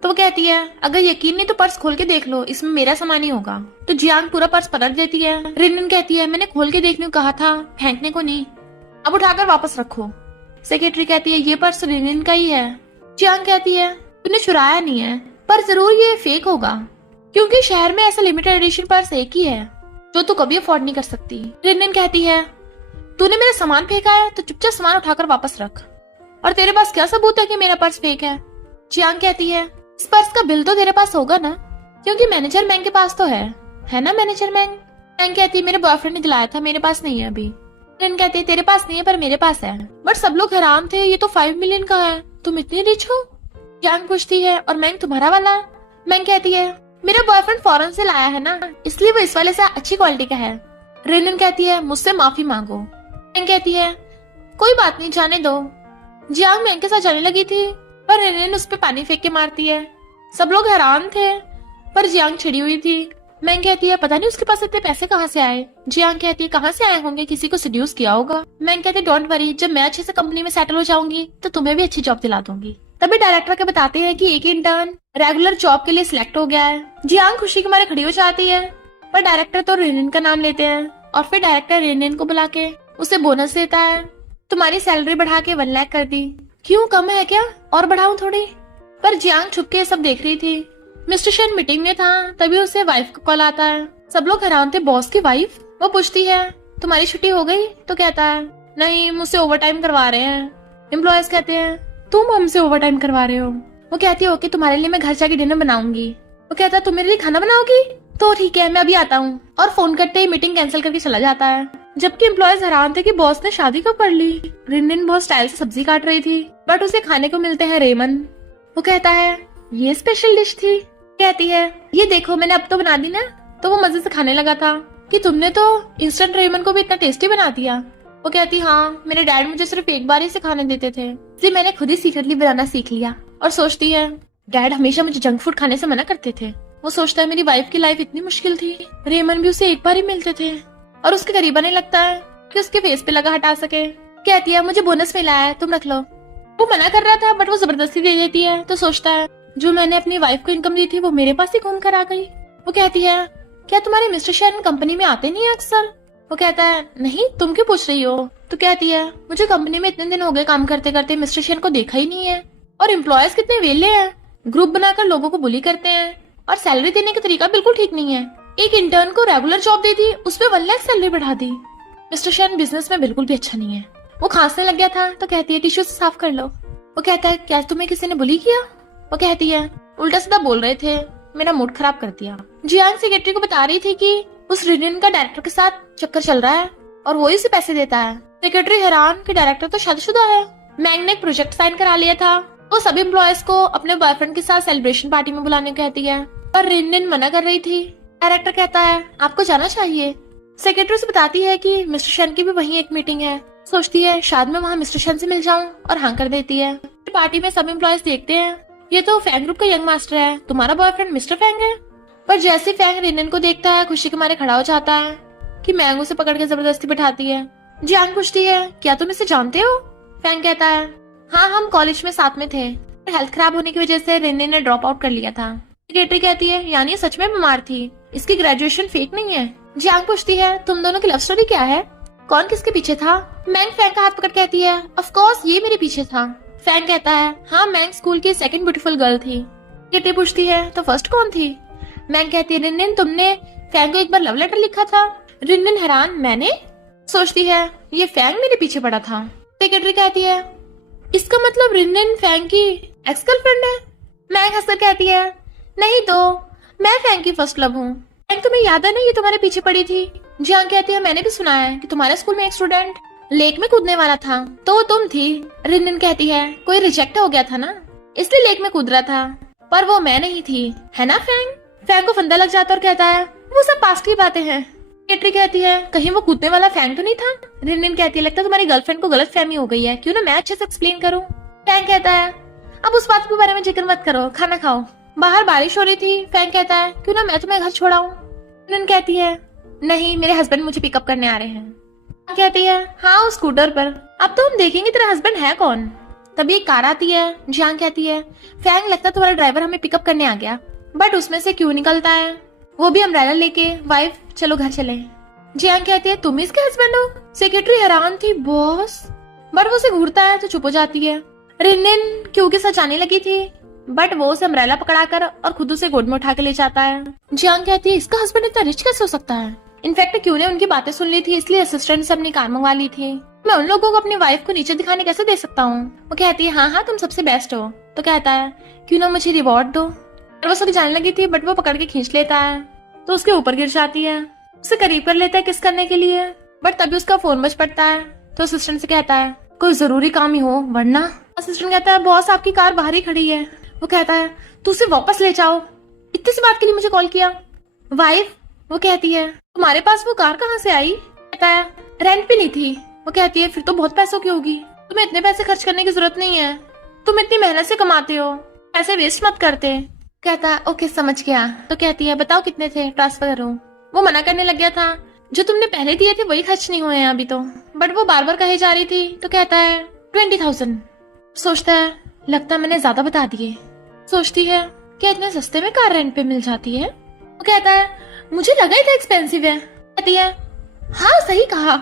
तो वो कहती है अगर यकीन नहीं तो पर्स खोल के देख लो, इसमें मेरा सामान ही होगा। तो जियांग पूरा पर्स पलट देती है। रिनिन कहती है मैंने खोल के देखने को कहा था, फेंकने को नहीं, अब उठाकर वापस रखो। सेक्रेटरी कहती है ये पर्स रिनिन का ही है। जियांग कहती है तूने चुराया नहीं है, पर जरूर ये फेक होगा, क्योंकि शहर में ऐसा लिमिटेड एडिशन पर्स एक ही है जो तू कभी अफोर्ड नहीं कर सकती। रिनिन कहती है तूने मेरा सामान फेंका है तो चुपचाप सामान उठाकर वापस रख, और तेरे पास क्या सबूत है कि मेरा पर्स फेक है। जियांग कहती है इस पर्स का बिल तो तेरे पास होगा ना, क्योंकि मैनेजर मैंग के पास तो है ना मैनेजर मैंग। मैंग कहती है मेरे बॉयफ्रेंड ने दिलाया था, मेरे पास नहीं है अभी। रिनिन कहती है तेरे पास नहीं है पर मेरे पास है। बट सब लोग हैरान थे, ये तो 5 मिलियन का है, तुम इतनी रिच हो। जियांग पूछती है और मैंग तुम्हारा वाला? मैंग कहती है मेरा बॉयफ्रेंड फॉरेन से लाया है ना, इसलिए वो इस वाले से अच्छी क्वालिटी का है। रिनिन कहती है मुझसे माफी मांगो। मैंग कहती है कोई बात नहीं, जाने दो। जियांग मैंग के साथ जाने लगी थी, पर रिनिन उस पे पानी फेंक के मारती है। सब लोग हैरान थे, पर जियांग छिड़ी हुई थी। मैंग कहती है पता नहीं उसके पास इतने पैसे कहाँ से आए। जियांग कहती है कहाँ से आए होंगे, किसी को सेड्यूस किया होगा। मैंग कहती है डोंट वरी, जब मैं अच्छे से कंपनी में सेटल हो जाऊंगी तो तुम्हें भी अच्छी जॉब दिला दूंगी। तभी डायरेक्टर के बताते हैं कि एक इंटर्न रेगुलर जॉब के लिए सिलेक्ट हो गया है। जियांग खुशी के मारे खड़ी हो जाती है, पर डायरेक्टर तो रिनिन का नाम लेते हैं, और फिर डायरेक्टर रिनिन को बुला के उसे बोनस देता है। तुम्हारी सैलरी बढ़ा के 1 लाख कर दी। क्यों, कम है क्या, और बढ़ाऊं थोड़ी? पर जियांग छुप के सब देख रही थी। मिस्टर शेन मीटिंग में था, तभी उसे वाइफ का कॉल आता है। सब लोग हैरान थे, बॉस की वाइफ। वो पूछती है तुम्हारी छुट्टी हो गई? तो कहता है नहीं, मुझसे ओवर टाइम करवा रहे हैं। एम्प्लॉयज कहते हैं तुम हमसे ओवर टाइम करवा रहे हो। वो कहती है ओके, तुम्हारे लिए मैं घर जाके डिनर बनाऊंगी। वो कहता है तुम मेरे लिए खाना बनाओगी? तो ठीक है, मैं अभी आता हूँ। और फोन करते ही मीटिंग कैंसिल करके चला जाता है। जबकि एम्प्लॉयज हैरान थे कि बॉस ने शादी कब कर ली। रिनिन बहुत स्टाइल से सब्जी काट रही थी, बट उसे खाने को मिलते हैं रेमन। वो कहता है ये स्पेशल डिश थी। कहती है ये देखो मैंने अब तो बना दी ना। तो वो मजे से खाने लगा था कि तुमने तो इंस्टेंट रेमन को भी इतना टेस्टी बना दिया। वो कहती हाँ, मेरे डैड मुझे सिर्फ एक बार ही सिखाने देते थे, इसलिए मैंने खुद ही सीक्रेटली बनाना सीख लिया। और सोचती है डैड हमेशा मुझे जंक फूड खाने से मना करते थे। वो सोचता है मेरी वाइफ की लाइफ इतनी मुश्किल थी, रेमन भी उसे एक बार ही मिलते थे, और उसके करीब नहीं लगता है कि उसके फेस पे लगा हटा सके। कहती है मुझे बोनस मिला है, तुम रख लो। वो मना कर रहा था, बट वो जबरदस्ती दे देती है। तो सोचता है जो मैंने अपनी वाइफ को इनकम दी थी वो मेरे पास ही घूम कर आ गई। वो कहती है क्या तुम्हारे मिस्टर शेन कंपनी में आते नहीं है अक्सर? वो कहता है नहीं, तुम क्यों पूछ रही हो? तो कहती है मुझे कंपनी में इतने दिन हो गए काम करते करते, मिस्टर शेन को देखा ही नहीं है, और एम्प्लॉयज कितने वेले हैं, ग्रुप बनाकर लोगों को बुली करते हैं, और सैलरी देने का तरीका बिल्कुल ठीक नहीं है। एक इंटर्न को रेगुलर जॉब दे दी, उस पर 1 लाख सैलरी बढ़ा दी। मिस्टर शेन बिजनेस में बिल्कुल भी अच्छा नहीं है। वो खांसने लग गया था, तो कहती है टिश्यू से साफ कर लो। वो कहता है क्या तुम्हें किसी ने बुली किया? वो कहती है उल्टा सीधा बोल रहे थे, मेरा मूड खराब कर दिया। जियान सेक्रेटरी को बता रही थी कि उस रिनिन का डायरेक्टर के साथ चक्कर चल रहा है और वो ही उसे पैसे देता है। सेक्रेटरी हैरान कि डायरेक्टर तो शादीशुदा है। मैंग ने एक प्रोजेक्ट साइन करा लिया था। वो सभी एम्प्लॉयज को अपने बॉयफ्रेंड के साथ सेलिब्रेशन पार्टी में बुलाने को कहती है, पर रिनिन मना कर रही थी। डायरेक्टर कहता है आपको जाना चाहिए। सेक्रेटरी से बताती है कि मिस्टर शन की भी वहीं एक मीटिंग है। सोचती है शायद मैं वहाँ मिस्टर शन से मिल जाऊं और हाँ कर देती है। पार्टी में सब एम्प्लॉयज देखते हैं, ये तो फैंग ग्रुप का यंग मास्टर है, तुम्हारा बॉयफ्रेंड मिस्टर फैंग है। पर जैसे फैंग रिनिन को देखता है खुशी के मारे खड़ा हो जाता है कि मैंग उसे पकड़ के जबरदस्ती बिठाती है। जियान पूछती है क्या तुम इसे जानते हो? फैंग कहता है हाँ हम कॉलेज में साथ में थे, हेल्थ खराब होने की वजह से रिनिन ने ड्रॉप आउट कर लिया था। सेक्रेटरी कहती है यानी सच में बीमार थी, इसकी ग्रेजुएशन फेक नहीं है। जियांग पूछती है तुम दोनों की लव स्टोरी क्या है, कौन किसके पीछे था? मैंग फैंग का हाथ पकड़ कहती है ऑफ कोर्स ये मेरे पीछे था। फैंग कहता है हाँ मैंग स्कूल की सेकंड ब्यूटीफुल गर्ल थी। सेक्रेटरी पूछती है तो फर्स्ट कौन थी? मैंग कहती है रिनिन, तुमने फैंग को एक बार लव लेटर लिखा था। रिनिन हैरान, मैंने? सोचती है ये फैंग मेरे पीछे पड़ा था। सेक्रेटरी कहती है इसका मतलब रिनिन फैंग की एक्स गर्लफ्रेंड है। मैंग हंसकर कहती है नहीं तो मैं फैंग की फर्स्ट लव हूँ। फैंग तुम्हें याद है ना ये तुम्हारे पीछे पड़ी थी। जियांग कहती है मैंने भी सुना है कि तुम्हारे स्कूल में एक स्टूडेंट लेक में कूदने वाला था, तो वो तुम थी। रिनिन कहती है कोई रिजेक्ट हो गया था ना इसलिए लेक में कूद रहा था, पर वो मैं नहीं थी, है ना फैंग? फैंग को फंदा लग जाता और कहता है वो सब पास्ट की बातें हैं। सेक्रेटरी कहती है कहीं वो कूदने वाला फैंग तो नहीं था? रिनिन कहती है लगता है तुम्हारी गर्लफ्रेंड को गलत फहमी हो गई है, क्यों ना मैं अच्छे से एक्सप्लेन करूं। फैंग कहता है अब उस बात के बारे में जिक्र मत करो, खाना खाओ। बाहर बारिश हो रही थी। फैंग कहता है क्यों ना मैं तुम्हें घर छोड़ाऊं। रिनिन कहती है नहीं मेरे हस्बैंड मुझे पिकअप करने आ रहे हैं। कहती है हाँ उस स्कूटर पर, अब तो हम देखेंगे तेरा हस्बैंड है कौन। तभी एक कार आती है। जियांग कहती है फैंग लगता तुम्हारा ड्राइवर हमें पिकअप करने आ गया, बट उसमें से क्यों निकलता है, वो भी अम्ब्रेला लेके, वाइफ चलो घर चले। जियांग कहती है तुम इसके हस्बैंड हो? सेक्रेटरी हैरान थी, बॉस, बट वो उसे घूरता है तो चुप हो जाती है। रिनिन क्यों के साथ जाने लगी थी, बट वो उसे अम्ब्रेला पकड़ाकर और खुद उसे गोद में उठा के ले जाता है। जियांग कहती है इसका हस्बैंड इतना रिच कैसे हो सकता है? इनफैक्ट क्यों ने उनकी बातें सुन ली थी इसलिए असिस्टेंट से अपनी कार मंगवा ली थी। मैं उन लोगों को अपनी वाइफ को नीचे दिखाने कैसे दे सकता हूँ? वो कहती है हाँ तुम सबसे बेस्ट हो। तो कहता है क्यों ना मुझे रिवॉर्ड दो। वो सॉरी जाने लगी थी, बट वो पकड़ के खींच लेता है तो उसके ऊपर गिर जाती है। उसे करीब कर लेता है किस करने के लिए, बट तभी उसका फोन बज पड़ता है। तो असिस्टेंट से कहता है कोई जरूरी काम ही हो वरना। असिस्टेंट कहता है बॉस आपकी कार बाहर ही खड़ी है। वो कहता है तू उसे वापस ले जाओ, इतनी सी बात के लिए मुझे कॉल किया। वाइफ, वो कहती है तुम्हारे पास वो कार कहाँ से आई? कहता है रेंट पे नहीं थी। वो कहती है फिर तो बहुत पैसों की होगी, तुम्हें इतने पैसे खर्च करने की जरूरत नहीं है, तुम इतनी मेहनत से कमाते हो, पैसे वेस्ट मत करते। कहता है ओके समझ गया। तो कहती है बताओ कितने थे, ट्रांसफर करो। वो मना करने लग गया था, जो तुमने पहले दिए थे वही खर्च नहीं हुए हैं अभी तो, बट वो बार बार कहे जा रही थी। तो कहता है 20,000। सोचता है लगता मैंने ज्यादा बता दिए। सोचती है क्या इतने सस्ते में कार रेंट पे मिल जाती है? वो कहता है मुझे लगा ही था एक्सपेंसिव है। कहती है हाँ सही कहा।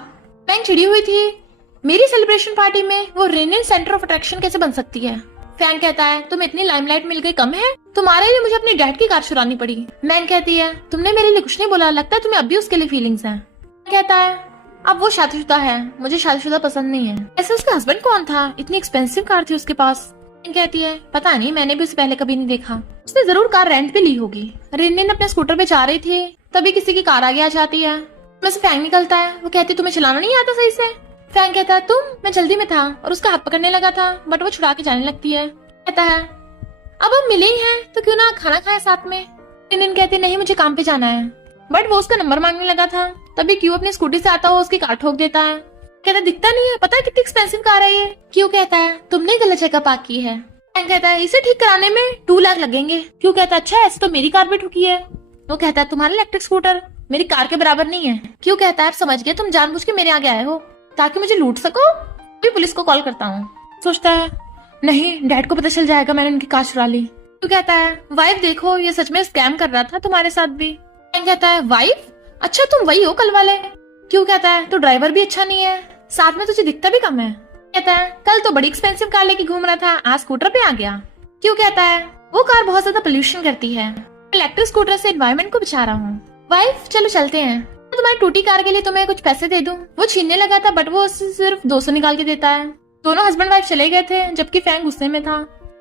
मैं चिड़ी हुई थी, मेरी सेलिब्रेशन पार्टी में वो रिनिन सेंटर ऑफ अट्रैक्शन कैसे बन सकती है? फैंग कहता है तुम्हें इतनी लाइमलाइट मिल गई कम है, तुम्हारे लिए मुझे अपनी डैड की कार चुरानी पड़ी। मैंग कहती है तुमने मेरे लिए कुछ नहीं बोला, लगता है तुम्हें अब भी उसके लिए फीलिंग्स हैं। कहता है अब वो शादीशुदा है, मुझे शादीशुदा पसंद नहीं है। ऐसे उसका हस्बैंड कौन था, इतनी एक्सपेंसिव कार थी उसके पास। कहती है पता नहीं, मैंने भी उसे पहले कभी नहीं देखा, उसने जरूर कार रेंट पे ली होगी। रिनिन अपने स्कूटर पे जा रही थी, तभी किसी की कार आगे आ जाती है। उसमें से फैंग निकलता है। वो कहती तुम्हें चलाना नहीं आता सही से? फैंग कहता है तुम, मैं जल्दी में था और उसका हाथ पकड़ने लगा था, बट वो छुड़ा के जाने लगती है। कहता है अब हम मिले ही हैं तो क्यों ना खाना खाए साथ में। रिनिन कहती नहीं मुझे काम पे जाना है, बट वो उसका नंबर मांगने लगा था। तभी क्यू अपनी स्कूटी से आता हुआ उसकी कार ठोक देता है। कहता दिखता नहीं है, पता है कितनी एक्सपेंसिव कार है ये। क्यू कहता है तुमने गलत जगह पार्क की है। फैंग कहता है इसे ठीक कराने में 2 लाख लगेंगे। क्यू कहता है अच्छा ऐसे तो मेरी कार भी ठुकी है। वो कहता है तुम्हारा इलेक्ट्रिक स्कूटर मेरी कार के बराबर नहीं है। क्यू कहता है समझ गया, तुम जानबूझ के मेरे आगे आए हो ताकि मुझे लूट सको, भी पुलिस को कॉल करता हूँ। सोचता है नहीं डैड को पता चल जाएगा मैंने उनकी कार चुरा ली। क्यू कहता है वाइफ देखो ये सच में स्कैम कर रहा था तुम्हारे साथ भी। फैंग कहता है वाइफ, अच्छा तुम वही हो कल वाले। क्यू कहता है तो ड्राइवर भी अच्छा नहीं है, साथ में तुझे दिखता भी कम है। कहता है कल तो बड़ी एक्सपेंसिव कार लेके घूम रहा था, आज स्कूटर पे आ गया। क्यों कहता है वो कार बहुत ज्यादा पोल्यूशन करती है, इलेक्ट्रिक स्कूटर से एनवायरनमेंट को बचा रहा हूँ। वाइफ चलो चलते हैं, तो तुम्हारी टूटी कार के लिए तुम्हें कुछ पैसे दे दूं। वो छीनने लगा था, बट वो उससे सिर्फ 200 निकाल के देता है। दोनों हस्बैंड वाइफ चले गए थे, जबकि फैंग गुस्से में था।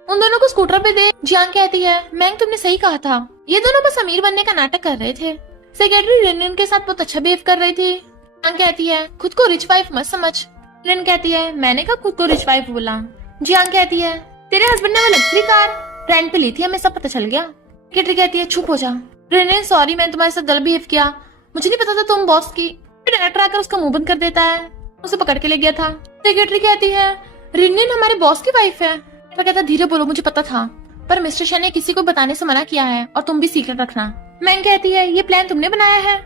उन दोनों को स्कूटर पे दे। जियांग कहती है मैंग तुमने सही कहा था, ये दोनों बस अमीर बनने का नाटक कर रहे थे। सेक्रेटरी रिन के साथ बहुत अच्छा बिहेव कर रही थी। जियांग कहती है खुद को रिच वाइफ मत समझ। रिन कहती है मैंने कब खुद को रिच वाइफ बोला। जियांग कहती है तेरे हस्बैंड ने वो लग्जरी कार रेंट पे ली थी, हमें सब पता चल गया। सेक्रेटरी कहती है चुप हो जा। रिन सॉरी मैंने तुम्हारे साथ गलत बिहेव किया, मुझे नहीं पता था तुम बॉस की। डायरेक्टर आकर उसका मुंह बंद कर देता है, उसे पकड़ के ले गया था। सेक्रेटरी कहती है रिन हमारे बॉस की वाइफ है। डायरेक्टर कहता है धीरे बोलो, मुझे पता था पर मिस्टर शा ने किसी को बताने से मना किया है और तुम भी सीक्रेट रखना। मैंग कहती है ये प्लान तुमने बनाया है,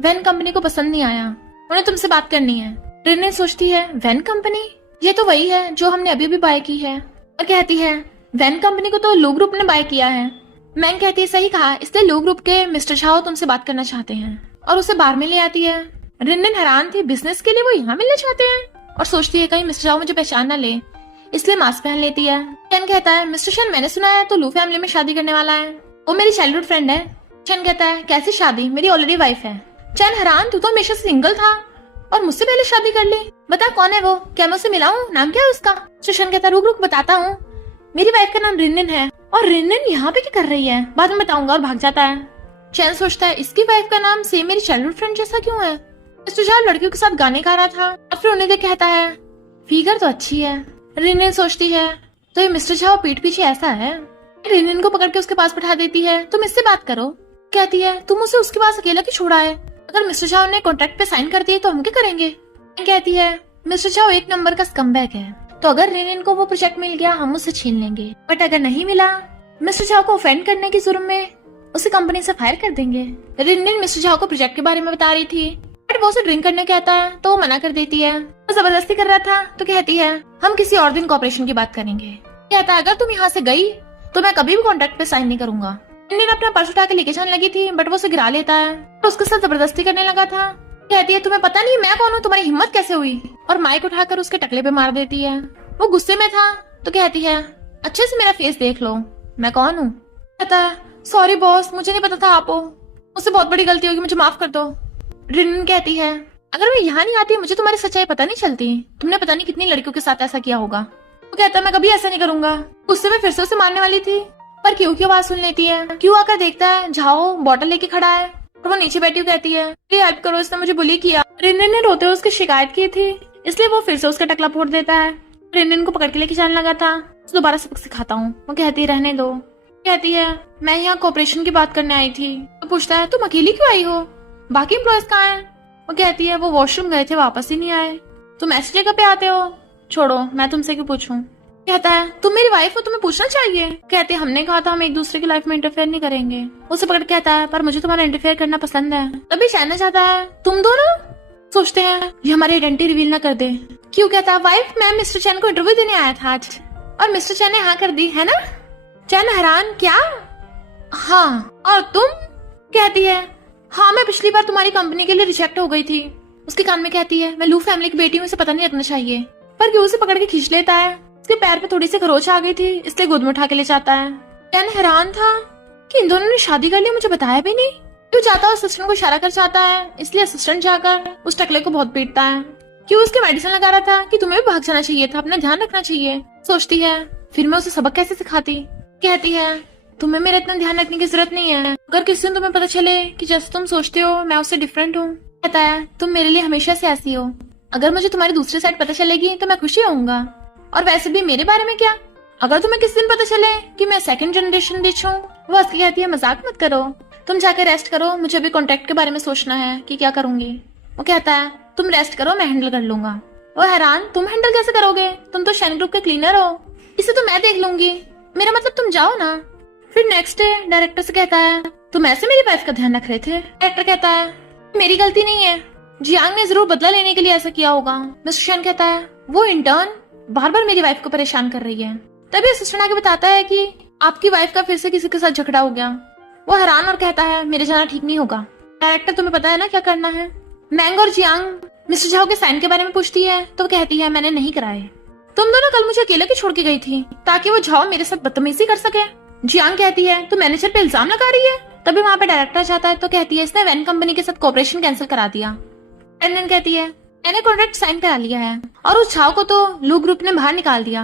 वैन कंपनी को पसंद नहीं आया, उन्हें तुमसे बात करनी है। रिन सोचती है वैन कंपनी, ये तो वही है जो हमने अभी भी बाय की है। और कहती है वैन कंपनी को तो लो ग्रुप ने बाय किया है। मैंग कहती है सही कहा, इसलिए लो ग्रुप के मिस्टर शाह तुमसे बात करना चाहते हैं और उसे बार में ले आती है। रिन हैरान थी, बिजनेस के लिए वो यहाँ मिलना चाहते हैं और सोचती है कहीं मिस्टर शाह मुझे पहचान ना ले, इसलिए मास्क पहन लेती है। चैन कहता है मिस्टर शन मैंने सुना है तो लू फैमिली में शादी करने वाला है, वो मेरी चाइल्डहुड फ्रेंड है। चैन कहता है कैसी शादी, मेरी ऑलरेडी वाइफ है। चैन हैरान तू तो हमेशा सिंगल था और मुझसे पहले शादी कर ली, बता कौन है वो, क्या मैं उसे मिलाऊं, नाम क्या है उसका। शन कहता है रुक रुक बताता हूँ, मेरी वाइफ का नाम रिन है और रिन यहाँ पे क्या कर रही है, बाद में बताऊंगा, और भाग जाता है। चैन सोचता है इसकी वाइफ का नाम सेम मेरी चाइल्डहुड फ्रेंड जैसा क्यों है। मिस्टर शाह लड़कियों के साथ गाने गा रहा था और फिर उन्हें देख कहता है फिगर तो अच्छी है। रिन सोचती है तो ये मिस्टर शाह पीठ पीछे ऐसा है। रिन को पकड़ के उसके पास बैठा देती है, तुम इससे बात करो। कहती है तुम उसे उसके पास अकेला क्यों छोड़ा है, अगर मिस्टर शाह ने कॉन्ट्रैक्ट पे साइन कर दिए तो हम क्या करेंगे। कहती है मिस्टर शाह एक नंबर का स्कमबैग है, तो अगर रिन को वो प्रोजेक्ट मिल गया हम उसे छीन लेंगे, बट अगर नहीं मिला मिस्टर शाह को ऑफेंड करने की जुर्म में उसे कंपनी से फायर कर देंगे। रिन मिस्टर शाह को प्रोजेक्ट के बारे में बता रही थी बट वो उसे ड्रिंक करने कहता है तो वो मना कर देती है। वो जबरदस्ती कर रहा था तो कहती है हम किसी और दिन कॉपरेशन की बात करेंगे। कहता है अगर तुम यहाँ से गई तो मैं कभी भी कॉन्ट्रैक्ट पे साइन नहीं करूंगा। रिन अपना पर्स उठा के लेके जाने लगी थी बट वो उसे गिरा लेता है तो उसके साथ जबरदस्ती करने लगा था। कहती है तुम्हें पता नहीं मैं कौन हूँ, तुम्हारी हिम्मत कैसे हुई, और माइक उठाकर उसके टकले पे मार देती है। वो गुस्से में था तो कहती है अच्छे से मेरा फेस देख लो, मैं कौन हूँ। कहता है सॉरी बॉस, मुझे नहीं पता था आप हो, मुझसे बहुत बड़ी गलती होगी, मुझे माफ कर दो। रिन कहती है अगर मैं यहाँ नहीं आती मुझे तुम्हारी सच्चाई पता नहीं चलती, तुमने पता नहीं कितनी लड़कियों के साथ ऐसा किया होगा। वो कहता है मैं कभी ऐसा नहीं करूंगा। गुस्से में फिर से उसे मारने वाली थी पर क्यों की आवाज सुन लेती है। क्यों आकर देखता है झाओ बॉटल लेके खड़ा है और वो नीचे बैठी हुई कहती है हेल्प करो, इसने मुझे बुली किया। रिन ने रोते हुए उसकी शिकायत की थी इसलिए वो फिर से उसका टकला फोड़ देता है। रिन को पकड़ के लेके जाने लगा था, दोबारा सबक सिखाता हूँ। वो कहती है रहने दो। कहती है मैं यहाँ कॉपरेशन की बात करने आई थी। तो पूछता है तुम अकेली क्यों आई हो, बाकी एम्प्लॉयज कहाँ हैं। वो कहती है वो वॉशरूम गए थे, वापस ही नहीं आए। तुम ऐसी जगह पे आते हो, छोड़ो मैं तुमसे क्यों पूछूं। कहता है तुम मेरी वाइफ हो, तुम्हें पूछना चाहिए। कहते हैं हमने कहा था हम एक दूसरे की लाइफ में इंटरफेयर नहीं करेंगे। उसे पकड़ कहता है पर मुझे तुम्हारा इंटरफेयर करना पसंद है। तभी जानना चाहता है तुम दोनों। सोचते हैं ये हमारी आइडेंटिटी रिवील ना कर दे। क्यों। कहता है वाइफ मैं मिस्टर चैन को इंटरव्यू देने आया था आज और मिस्टर चैन ने हाँ कर दी है ना। चैन हैरान क्या, हाँ और तुम। कहती है हाँ मैं पिछली बार तुम्हारी कंपनी के लिए रिजेक्ट हो गई थी। उसके कान में कहती है मैं लू फैमिली की बेटी हूँ, इसे पता नहीं रखना चाहिए। पर क्यों उसे पकड़ के खींच लेता है। उसके पैर पे थोड़ी सी खरोच आ गई थी इसलिए गोद में उठा के ले जाता है। चैन हैरान था कि इन दोनों ने शादी कर ली, मुझे बताया भी नहीं। क्यों जाता है असिस्टेंट को इशारा कर जाता है, इसलिए असिस्टेंट जाकर उस टकले को बहुत पीटता है। क्यों उसके मेडिसिन लगा रहा था कि तुम्हें भी भाग जाना चाहिए था, अपना ध्यान रखना चाहिए। सोचती है फिर मैं उसे सबक कैसे सिखाती। कहती है तुम्हें मेरा इतना ध्यान रखने की जरूरत नहीं है, अगर किसी दिन तुम्हें पता चले कि जैसे तुम सोचते हो मैं उससे डिफरेंट हूँ। कहता है तुम मेरे लिए हमेशा से ऐसी हो, अगर मुझे तुम्हारी दूसरी साइड पता चलेगी तो मैं खुशी रहूंगा। और वैसे भी मेरे बारे में क्या, अगर तुम्हें किसी दिन पता चले कि मैं सेकंड जनरेशन डिच हूँ। वो हंस के कहती है मजाक मत करो, तुम जाकर रेस्ट करो, मुझे अभी कॉन्ट्रैक्ट के बारे में सोचना है कि क्या करूंगी। वो कहता है तुम रेस्ट करो मैं हैंडल कर लूंगा। वो हैरान तुम हैंडल कैसे करोगे, तुम तो शैन ग्रुप के क्लीनर हो, इसे तो मैं देख लूंगी, मेरा मतलब तुम जाओ ना। फिर नेक्स्ट डे डायरेक्टर से कहता है तुम ऐसे मेरी वाइफ का ध्यान रख रहे थे। डायरेक्टर कहता है मेरी गलती नहीं है, जियांग ने जरूर बदला लेने के लिए ऐसा किया होगा। मिस्टर शैन कहता है वो इंटर्न बार बार मेरी वाइफ को परेशान कर रही है। तभी असिस्टेंट आके बताता है कि आपकी वाइफ का फिर से किसी के साथ झगड़ा हो गया। वो हैरान और कहता है मेरे जाना ठीक नहीं होगा। डायरेक्टर तुम्हें पता है ना क्या करना है। मैंग और जियांग मिस्टर झाओ के साइन के बारे में पूछती है तो वो कहती है मैंने नहीं कराए, तुम दोनों कल मुझे अकेले क्यों छोड़ के गई थी ताकि वो झाओ मेरे साथ बदतमीजी कर सके। जियांग कहती है तो मैनेजर पे इल्जाम लगा रही है। तभी वहाँ पे डायरेक्टर जाता है तो कहती है इसने वैन कंपनी के साथ कोऑपरेशन कैंसिल करा दिया। कहती है मैंने कॉन्ट्रैक्ट साइन करा लिया है और उस झाओ को तो लू ग्रुप ने बाहर निकाल दिया।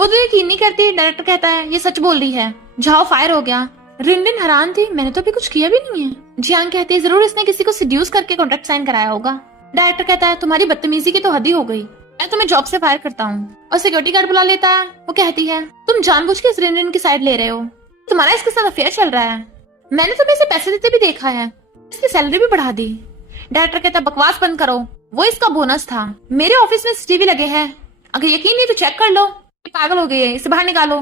वो तो यकीन नहीं करती। डायरेक्टर कहता है ये सच बोल रही है, जाओ फायर हो गया। रिनरिन हैरान थी, मैंने तो अभी कुछ किया भी नहीं है। जियांग कहती है जरूर इसने किसी को सिड्यूस करके कॉन्ट्रैक्ट साइन कराया होगा। डायरेक्टर कहता है तुम्हारी बदतमीजी की तो हद ही हो गई, मैं तुम्हें जॉब से फायर करता हूँ। और सिक्योरिटी गार्ड बुला लेता है। वो कहती है तुम जानबूझ के इस रिनरिन की साइड ले रहे हो, तुम्हारा इसके साथ अफेयर चल रहा है, मैंने तुम्हें इसे पैसे देते भी देखा है, इसकी सैलरी भी बढ़ा दी। डायरेक्टर कहता है बकवास बंद करो, वो इसका बोनस था। मेरे ऑफिस में सीसीटीवी लगे हैं, अगर यकीन नहीं तो चेक कर लो। ये पागल हो गई है, इसे बाहर निकालो।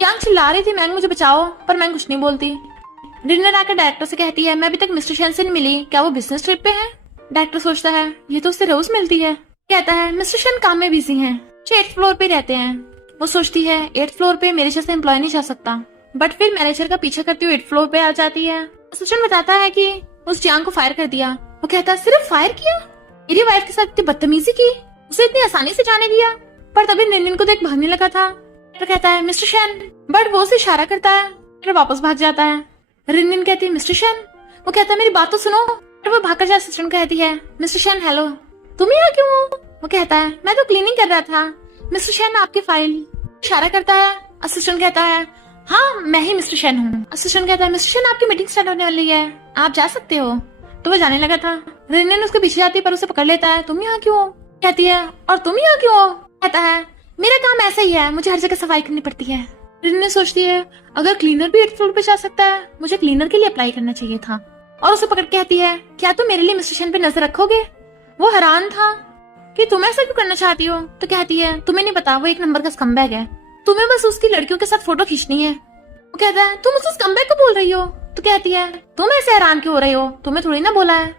यांग चिल्ला रही थी मैंग मुझे बचाओ, पर मैंग कुछ नहीं बोलती। रिनरिन आकर डायरेक्टर से कहती है मैं अभी तक मिस्टर शेन से नहीं मिली, क्या वो बिजनेस ट्रिप पे है? डायरेक्टर सोचता है ये तो उससे रोज मिलती है। कहता है मिस्टर शेन काम में बिजी हैं, 8th फ्लोर पे रहते हैं। वो सोचती है 8th फ्लोर पे मेरे जैसा एम्प्लॉय नहीं जा सकता, बट फिर मैनेजर का पीछा करती हुई 8th फ्लोर पे आ जाती है। असिस्टेंट बताता है कि उस जियांग को फायर कर दिया। वो कहता है सिर्फ फायर किया, मेरी वाइफ के साथ इतनी बदतमीजी की, उसे इतनी आसानी से जाने दिया। पर तभी रिनरिन को देख भागने लगा था। तो कहता है मिस्टर शेन, बट वो उसे इशारा करता है, फिर वापस भाग जाता है। रिनरिन कहती है मिस्टर शेन, वो कहता है मेरी बात तो सुनो। फिर वो भागकर जा असिस्टेंट कहती है मिस्टर शेन हेलो, तुम यहाँ क्यों हो? वो कहता है मैं तो क्लीनिंग कर रहा था। मिस्टर शेन आपकी फाइल। इशारा करता है। असिस्टेंट कहता है हाँ मैं ही मिस्टर शेन हूँ। असिस्टेंट कहता है मिस्टर शेन आपकी मीटिंग स्टार्ट होने वाली है, आप जा सकते हो। तो वो जाने लगा था। रिनरिन उसके पीछे जाती है पर उसे पकड़ लेता है। तुम यहाँ क्यों हो? कहती है और तुम यहाँ क्यों हो? कहता है मेरा काम ऐसा ही है, मुझे हर जगह सफाई करनी पड़ती है। रिनरिन सोचती है अगर क्लीनर भी 8th फ्लोर पे जा सकता है, मुझे क्लीनर के लिए अप्लाई करना चाहिए था। और उसे पकड़ कहती है क्या तुम मेरे लिए मिस्टर शेन पे नजर रखोगे? वो हैरान था कि तुम ऐसा क्यों करना चाहती हो। तो कहती है तुम्हें नहीं पता वो एक नंबर का स्कम्बैग है, तुम्हें बस उसकी लड़कियों के साथ फोटो खींचनी है। वो कहता है तुम उस स्कम्बैग को बोल रही हो? तो कहती है तुम ऐसे हैरान क्यों हो रही हो, तुम्हें थोड़ी ना बोला है।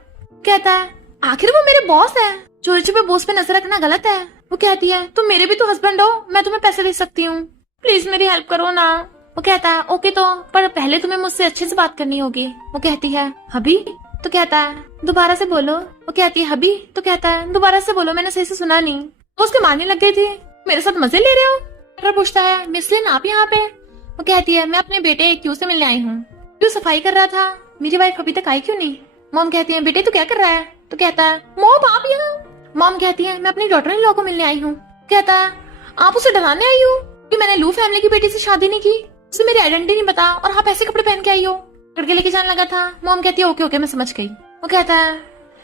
कहता है आखिर वो मेरे बॉस है, चोरी पे बॉस पे नजर रखना गलत है। वो कहती है तुम मेरे भी तो हस्बैंड हो, मैं तुम्हें पैसे दे सकती हूँ, प्लीज मेरी हेल्प करो ना। वो कहता है ओके तो, पर पहले तुम्हें मुझसे अच्छे से बात करनी होगी। वो कहती है हबी। तो कहता है दोबारा से बोलो। वो कहती है हबी। तो कहता है दोबारा से बोलो, मैंने सही से सुना नहीं। वो उसके मारने लग गई थी। मेरे साथ मजे ले रहे हो? डॉक्टर पूछता है मिस लिन आप यहाँ पे? वो कहती है मैं अपने बेटे क्यू से मिलने आई हूँ, क्यों सफाई कर रहा था, मेरी वाइफ अभी तक आई क्यों नहीं? मॉम कहती है बेटे तू क्या कर रहा है? तो कहता है मॉम आप यहाँ। मॉम कहती है मैं अपनी डॉटर इन लॉ को मिलने आई हूँ। कहता है आप उसे डराने आई हो कि मैंने लू फैमिली की बेटी से शादी नहीं की, उसे मेरी आइडेंटिटी नहीं पता और आप ऐसे कपड़े पहन के आई हो। लड़के लेके जाने लगा था। मॉम कहती है ओके ओके मैं समझ गई। वो कहता है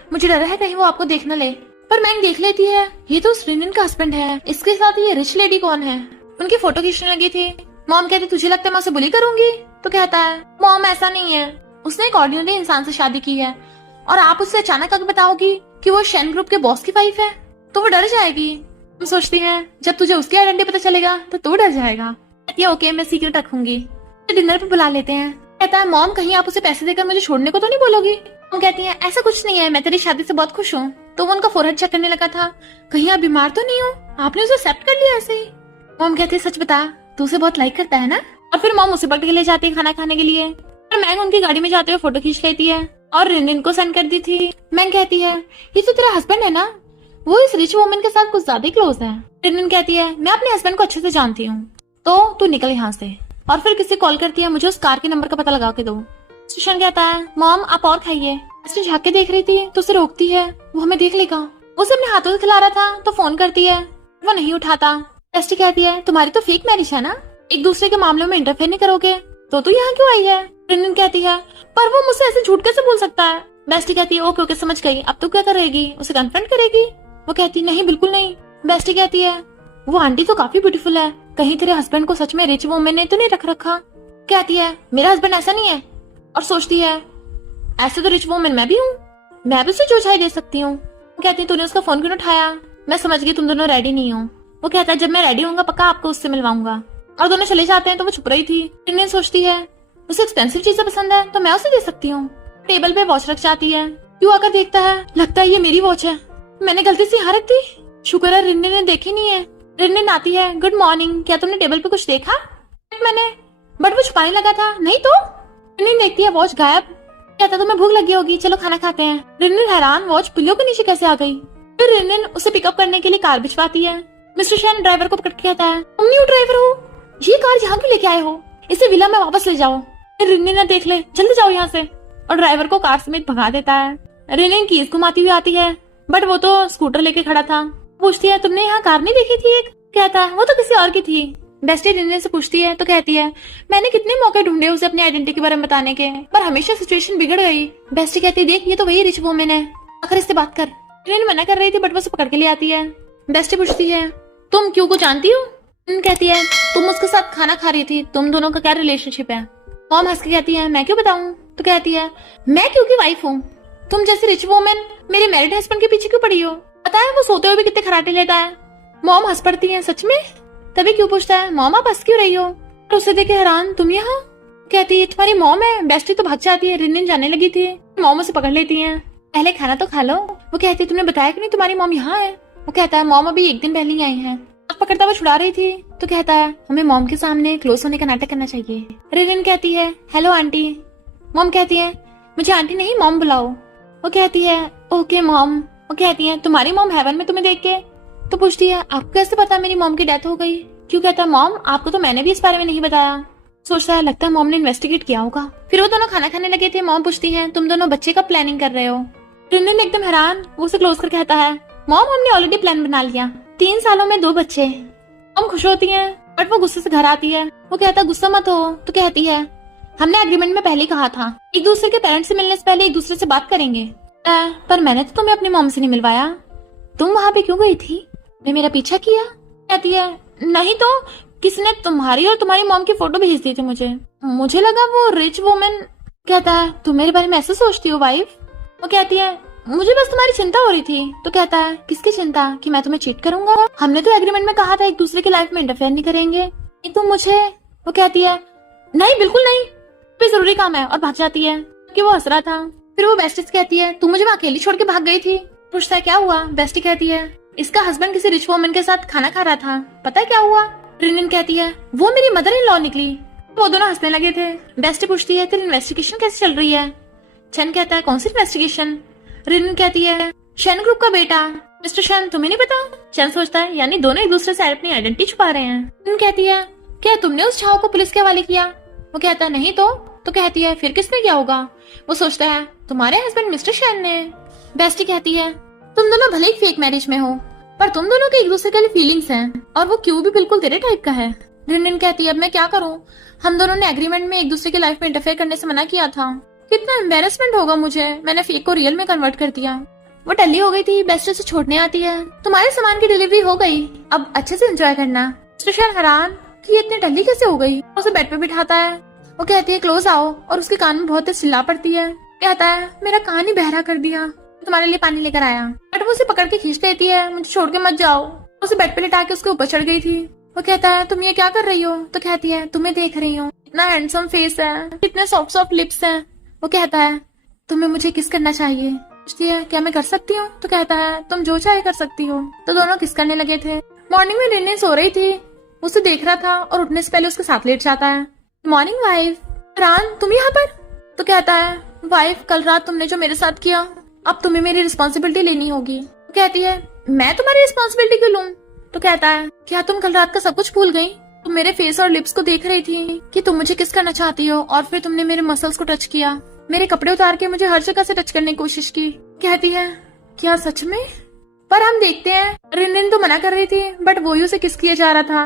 मुझे डर है कहीं वो आपको देख न ले, पर मैंग देख लेती है ये तो उस रिनरिन का हस्बैंड है, इसके साथ ये रिच लेडी कौन है? उनकी फोटो खींचने लगी थी। मॉम कहती तुझे लगता है मैं उसे बुली करूंगी? तो कहता है मॉम ऐसा नहीं है, उसने एक ऑर्डिनरी इंसान से शादी की है और आप उससे अचानक आगे बताओगी कि वो शेन ग्रुप के बॉस की वाइफ है तो वो डर जाएगी। तुम सोचती है जब तुझे उसकी आइडेंटिटी पता चलेगा तो तू डर जाएगा। कहती है ओके मैं सीक्रेट रखूंगी। डिनर पे बुला लेते हैं। कहता है मॉम कहीं आप उसे पैसे देकर मुझे छोड़ने को तो नहीं बोलोगी? मॉम कहती है ऐसा कुछ नहीं है, मैं तेरी शादी से बहुत खुश हूँ। तो वो उनका फोरहेड चेक करने लगा था, कहीं आप बीमार तो नहीं हो, आपने उसे एक्सेप्ट कर लिया ऐसे ही? मॉम कहती है सच बता तू उसे बहुत लाइक करता है ना? और फिर मॉम उसे पकड़ के ले जाती है खाना खाने के लिए। और मैंग उनकी गाड़ी में जाते हुए फोटो खींच लेती है और रिनरिन को सेंड कर दी थी। मैंग कहती है ये तो तेरा हस्बैंड है ना, वो इस रिच वुमन के साथ कुछ ज्यादा क्लोज है। रिनरिन कहती है मैं अपने हस्बैंड को अच्छे से जानती हूँ, तो तू निकल यहाँ से। और फिर किसी कॉल करती है मुझे उस कार के नंबर का पता लगा के दो। स्टेशन कहता है मॉम आप और खाइए। ऐसे झाँक के देख रही थी तो उसे रोकती है, वो हमें देख लेगा। उसे अपने हाथों से खिला रहा था तो फोन करती है, वो नहीं उठाता। टेस्टी कहती है तुम्हारी तो फेक मैरिज है ना, एक दूसरे के मामलों में इंटरफेयर नहीं करोगे, तो तू यहाँ क्यों आई है? रिनरिन कहती है पर वो मुझसे ऐसे झूठ कैसे बोल सकता है? बेस्टी कहती है ओके ओके समझ गई, अब तू क्या करेगी, उसे कन्फ्रंट करेगी? वो कहती नहीं बिल्कुल नहीं। बेस्टी कहती है वो आंटी तो काफी ब्यूटीफुल है, कहीं तेरे हस्बैंड को सच में रिच वुमन ने तो नहीं रख रखा? कहती है मेरा हस्बैंड ऐसा नहीं है। और सोचती है ऐसे तो रिच वुमन मैं भी हूँ, मैं भी उसे जो चाहे दे सकती हूँ। कहती है तूने उसका फोन क्यों उठाया? मैं समझ गई तुम दोनों रेडी नहीं हो। वो कहता है जब मैं रेडी होऊंगा पक्का आपको उससे मिलवाऊंगा। और दोनों चले जाते हैं तो वो छुप रही थी। रिनरिन सोचती है उसे एक्सपेंसिव चीजें पसंद है तो मैं उसे दे सकती हूँ। टेबल पे वॉच रख जाती है। क्यों आकर देखता है, लगता है ये मेरी वॉच है, मैंने गलती से यहाँ रख दी। शुक्र है रिनरिन ने देखी नहीं है। रिनरिन आती है गुड मॉर्निंग, क्या तुमने टेबल पे कुछ देखा? मैंने, बट वो छुपाने लगा था। नहीं तो? रिनरिन देखती है वॉच गायब। कहता तुम्हें भूख लगी होगी चलो खाना खाते हैं। रिनरिन हैरान वॉच पिल्लों के नीचे कैसे आ गई। फिर रिनरिन उसे पिकअप करने के लिए कार भिजवाती है। मिस्टर शेन ड्राइवर को पकड़ के कहता है तुम न्यू ड्राइवर हो, ये कार यहाँ क्यों लेके आए हो, इसे विला में वापस ले जाओ। फिर रिनरिन ने देख ले जल्दी जाओ यहाँ से, और ड्राइवर को कार समेत भगा देता है। रिनरिन कीज घुमाती हुई आती है बट वो तो स्कूटर लेके खड़ा था। पूछती है तुमने यहाँ कार नहीं देखी थी एक? कहता है वो तो किसी और की थी, बेस्टी रिनलिन से पूछती है तो कहती है मैंने कितने मौके ढूंढे उसे अपनी आइडेंटिटी के बारे में बताने के, पर हमेशा सिचुएशन बिगड़ गई। बेस्टी कहती है देख ये तो वही रिच वुमन है, आखिर इससे बात कर। रिनलिन मना कर रही थी बट वो उसे पकड़ के ले आती है। बेस्टी पूछती है तुम क्यों को जानती हो? कहती है तुम उसके साथ खाना खा रही थी, तुम दोनों का क्या रिलेशनशिप है? मॉम हंस के कहती है मैं क्यों बताऊं? तो कहती है मैं क्यों की वाइफ हूँ, तुम जैसी रिच वुमन मेरे मैरिड हस्बैंड के पीछे क्यों पड़ी हो? पता है वो सोते हुए भी कितने खराटे लेता है। मॉम हंस पड़ती है सच में? तभी क्यों पूछता है मॉम आप हंस क्यों रही हो? और उसे देखे हैरान तुम यहाँ? कहती है तुम्हारी मॉम है। बेस्टी तो भाग जाती है। रिनलिन जाने लगी थी, मॉम उसे पकड़ लेती है, पहले खाना तो खा लो। वो कहती है तुमने बताया कि नहीं तुम्हारी मॉम यहाँ है? वो कहता है मॉम अभी एक दिन पहले ही आई है। पकड़ता हुआ छुड़ा रही थी तो कहता है हमें मॉम के सामने क्लोज होने का नाटक करना चाहिए। रिनलिन कहती है हेलो आंटी। मॉम कहती है मुझे आंटी नहीं मॉम बुलाओ। वो कहती है ओके मॉम। वो कहती है तुम्हारी मॉम हेवन में तुम्हें देख के। तो पूछती है आपको कैसे पता मेरी मॉम की डेथ हो गई? क्यों? कहता है मॉम आपको तो मैंने भी इस बारे में नहीं बताया। सोचता है लगता है मॉम ने इन्वेस्टिगेट किया होगा। फिर वो दोनों खाना खाने लगे थे। मॉम पूछती है तुम दोनों बच्चे का प्लानिंग कर रहे हो? रिनलिन एकदम हैरान, वो उसे क्लोज कर कहता है मॉम हमने ऑलरेडी प्लान बना लिया, 3 सालों में 2 बच्चे। मॉम खुश होती है बट वो गुस्से से घर आती है। वो कहता है गुस्सा मत हो। तो कहती है हमने एग्रीमेंट में पहले ही कहा था एक दूसरे के पेरेंट्स से मिलने से पहले एक दूसरे से बात करेंगे। पर मैंने तो तुम्हें अपनी मॉम से नहीं मिलवाया, तुम वहाँ पे क्यों गई थी? ने मेरा पीछा किया? कहती है नहीं तो किसी ने तुम्हारी और तुम्हारी मॉम की फोटो भेज दी थी मुझे लगा वो रिच वुमन। कहता है तुम मेरे बारे में ऐसे सोचती हो वाइफ? वो कहती है मुझे बस तुम्हारी चिंता हो रही थी। तो कहता है किसकी चिंता? कि मैं तुम्हें चीट करूंगा? हमने तो एग्रीमेंट में कहा था एक दूसरे की लाइफ में इंटरफेयर नहीं करेंगे। तुम मुझे। वो कहती है नहीं बिल्कुल नहीं, कोई जरूरी काम है, और भाग जाती है कि वो हंस रहा था। फिर वो बेस्टी से कहती है तू मुझे वहाँ अकेली छोड़ के भाग गई थी। पूछता है क्या हुआ? बेस्टी कहती है इसका हस्बैंड किसी रिच वुमन के साथ खाना खा रहा था, पता है क्या हुआ? रिनलिन कहती है वो मेरी मदर इन लॉ निकली। वो दोनों हंसने लगे थे। बेस्टी पूछती है तेरी इन्वेस्टिगेशन कैसे चल रही है? शन कहता है कौन सी इन्वेस्टिगेशन? रिनलिन कहती है शन ग्रुप का बेटा मिस्टर शन, तुम्हें नहीं पता? शन सोचता है यानी दोनों एक दूसरे से अपनी आइडेंटिटी छुपा रहे हैं। रिनलिन कहती है क्या तुमने उस छाव को पुलिस के हवाले किया? वो कहता है नहीं तो कहती है फिर किसने किया होगा? वो सोचता है तुम्हारे हस्बैंड मिस्टर शन ने। बेस्टी कहती है तुम दोनों भले ही फेक मैरिज में हो पर तुम दोनों के एक दूसरे के लिए फीलिंग्स हैं, और वो क्यों भी बिल्कुल तेरे टाइप का है। रिनलिन कहती है अब मैं क्या करूं, हम दोनों ने एग्रीमेंट में एक दूसरे की लाइफ में इंटरफेयर करने से मना किया था, कितना एम्बेरसमेंट होगा मुझे, मैंने फेक को रियल में कन्वर्ट कर दिया। वो टल्ली हो गई थी। बेस्टी से छोड़ने आती है। तुम्हारे सामान की डिलीवरी हो गई, अब अच्छे से एंजॉय करना। मिस्टर शन हैरान कि ये इतनी टल्ली कैसे हो गई। उसे बेड पे बिठाता है। वो कहती है क्लोज आओ, और उसके कान में बहुत तेज चिल्ला पड़ती है। कहता है मेरा कान ही बहरा कर दिया, तुम्हारे लिए पानी लेकर आया। बट वो उसे पकड़ के खींच लेती है, मुझे छोड़ के मत जाओ। उसे बेड पे लिटा के उसके ऊपर चढ़ गई थी। वो कहता है तुम ये क्या कर रही हो? तो कहती है तुम्हें देख रही हूँ, इतना हैंडसम फेस है, इतने सॉफ्ट सॉफ्ट लिप्स हैं। वो कहता है तुम्हें मुझे किस करना चाहिए? पूछती है क्या मैं कर सकती हूँ? तो कहता है तुम जो चाहे कर सकती हो। तो दोनों किस करने लगे थे। मॉर्निंग में रिनलिन सो रही थी, उसे देख रहा था और उठने से पहले उसके साथ लेट जाता है। Morning wife. रान तुम यहाँ पर? तो कहता है वाइफ कल रात तुमने जो मेरे साथ किया, अब तुम्हें मेरी रिस्पॉन्सिबिलिटी लेनी होगी। तो कहती है मैं तुम्हारी रिस्पॉन्सिबिलिटी क्यों लूं? तो कहता है क्या तुम कल रात का सब कुछ भूल गई? तुम मेरे फेस और लिप्स को देख रही थी कि तुम मुझे किस करना चाहती हो, और फिर तुमने मेरे मसल्स को टच किया, मेरे कपड़े उतार के मुझे हर जगह से टच करने की कोशिश की। कहती है क्या सच में? पर हम देखते हैं रिनलिन तो मना कर रही थी बट वो ही उसे किस किया जा रहा था,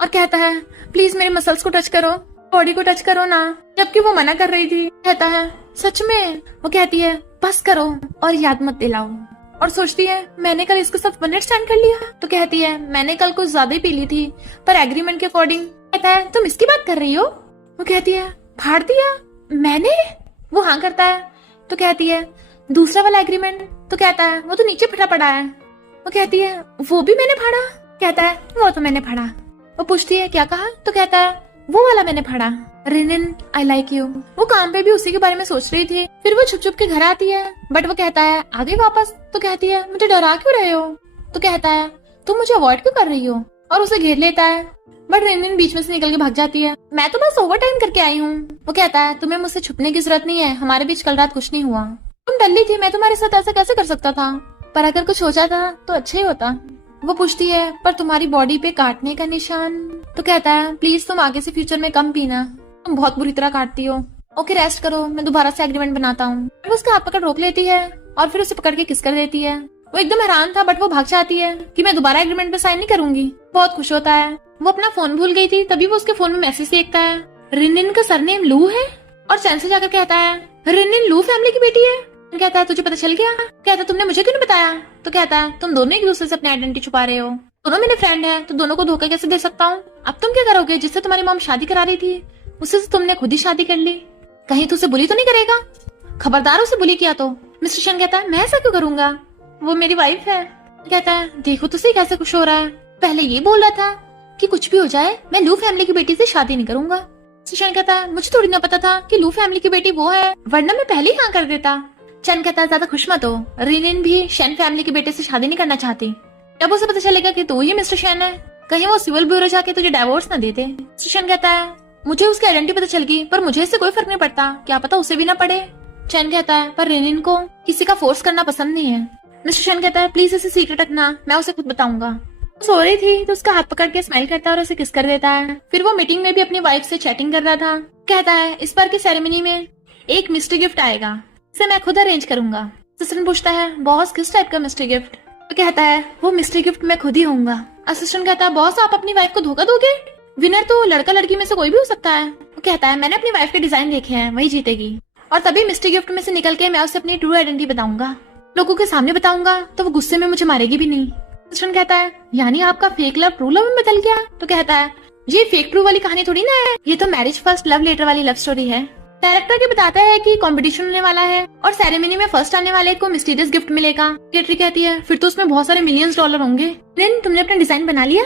और कहता है प्लीज मेरे मसल्स को टच करो, बॉडी को टच करो ना, जबकि वो मना कर रही थी। कहता है सच में? वो कहती है बस करो और याद मत दिलाओ। और सोचती है मैंने कल इसके साथ 1 नाइट स्टैंड कर लिया। तो कहती है मैंने कल कुछ ज्यादा ही पी ली थी, पर एग्रीमेंट के अकॉर्डिंग। कहता है तुम इसकी बात कर रही हो? वो कहती है फाड़ दिया मैंने? वो हाँ करता है। तो कहती है दूसरा वाला एग्रीमेंट? तो कहता है वो तो नीचे फटा पड़ा है। वो कहती है वो भी मैंने फाड़ा? कहता है वो तो मैंने फाड़ा। वो पूछती है क्या कहा? तो कहता है वो वाला मैंने फाड़ा। रिनलिन आई लाइक यू। वो काम पे भी उसी के बारे में सोच रही थी। फिर वो छुप छुप के घर आती है बट वो कहता है आ गई वापस। तो कहती है मुझे डरा क्यों रहे हो? तो कहता है तुम मुझे अवॉइड क्यों कर रही हो, और उसे घेर लेता है। बट रिनलिन बीच में से निकल के भाग जाती है। मैं तो बस ओवर टाइम करके आई हूँ। वो कहता है तुम्हें मुझसे छुपने की जरूरत नहीं है, हमारे बीच कल रात कुछ नहीं हुआ, तुम डल्ली थी, मैं तुम्हारे साथ ऐसा कैसे कर सकता था, पर अगर कुछ हो जाता तो अच्छा ही होता। वो पूछती है पर तुम्हारी बॉडी पे काटने का निशान? तो कहता है प्लीज तुम आगे से फ्यूचर में कम पीना, तुम बहुत बुरी तरह काटती हो। ओके रेस्ट करो, मैं दोबारा से एग्रीमेंट बनाता हूँ। वो उसका हाथ पकड़ रोक लेती है और फिर उसे पकड़ के किस कर देती है। वो एकदम हैरान था बट वो भाग जाती है कि मैं दोबारा एग्रीमेंट पे साइन नहीं करूंगी। बहुत खुश होता है। वो अपना फोन भूल गई थी, तभी वो उसके फोन में मैसेज देखता है। रिनिन का सरनेम लू है और चैन से जाकर कहता है रिनिन लू फैमिली की बेटी है। कहता है तुझे पता चल गया? कहता है तुमने मुझे क्यों नहीं बताया? तो कहता है तुम दोनों एक दूसरे से अपनी आइडेंटिटी छुपा रहे हो, दोनों मेरे फ्रेंड है, तो दोनों को धोखा कैसे दे सकता हूँ? अब तुम क्या करोगे? जिससे तुम्हारी मॉम शादी करा रही थी उससे तुमने खुद ही शादी कर ली, कहीं तू उसे बुली तो नहीं करेगा? खबरदार उसे बुली किया तो। मिस्टर शन कहता है मैं ऐसा क्यों करूंगा, वो मेरी वाइफ है। कहता है देखो तो सही कैसे खुश हो रहा है, पहले ये बोल रहा था कि कुछ भी हो जाए मैं लू फैमिली की बेटी से शादी नहीं करूंगा। मिस्टर शन कहता है मुझे थोड़ी ना पता था कि लू फैमिली की बेटी वो है, वरना मैं पहले ही हाँ कर देता। चैन कहता है ज्यादा खुश मत हो, रिनिन भी शेन फैमिली के बेटे से शादी नहीं करना चाहती। जब उसे पता चलेगा कि तू ही मिस्टर शेन है, कहीं वो सिविल ब्यूरो जाके तुझे डाइवोर्स न दे दे। मिस्टर शेन कहता है मुझे उसकी आइडेंटिटी पता चल गई, पर मुझे इससे कोई फर्क नहीं पड़ता, क्या पता उसे भी ना पड़े। चैन कहता है पर रिनिन को किसी का फोर्स करना पसंद नहीं है। मिस्टर शेन कहता है प्लीज इसे सीक्रेट रखना, मैं उसे खुद बताऊंगा। सो रही थी तो उसका हाथ पकड़ के स्माइल करता है और उसे किस कर देता है। फिर वो मीटिंग में भी अपनी वाइफ से चैटिंग कर रहा था। कहता है इस बार की सेरेमनी में एक मिस्ट्री गिफ्ट आएगा, इसे मैं खुद अरेंज करूंगा। असिस्टेंट पूछता है बॉस किस टाइप का मिस्ट्री गिफ्ट? तो कहता है वो मिस्ट्री गिफ्ट मैं खुद ही होऊंगा। असिस्टेंट कहता है बॉस आप अपनी वाइफ को धोखा दोगे? विनर तो लड़का लड़की में से कोई भी हो सकता है। वो कहता है मैंने अपनी वाइफ के डिजाइन देखे हैं, वही जीतेगी, और तभी मिस्ट्री गिफ्ट में से निकल के मैं उसे अपनी ट्रू आइडेंटिटी बताऊंगा, लोगों के सामने बताऊंगा तो वो गुस्से में मुझे मारेगी भी नहीं। असिस्टेंट कहता है यानी आपका फेक लव ट्रू लव में बदल गया? तो कहता है ये फेक ट्रू वाली कहानी थोड़ी ना है, ये तो मैरिज फर्स्ट लव लेटर वाली लव स्टोरी है। डायरेक्टर के बताता है कि कंपटीशन होने वाला है और सेरेमनी में फर्स्ट आने वाले को मिस्टीरियस गिफ्ट मिलेगा। केटरी कहती है फिर तो उसमें बहुत सारे मिलियंस डॉलर होंगे। रिन तुमने अपना डिजाइन बना लिया?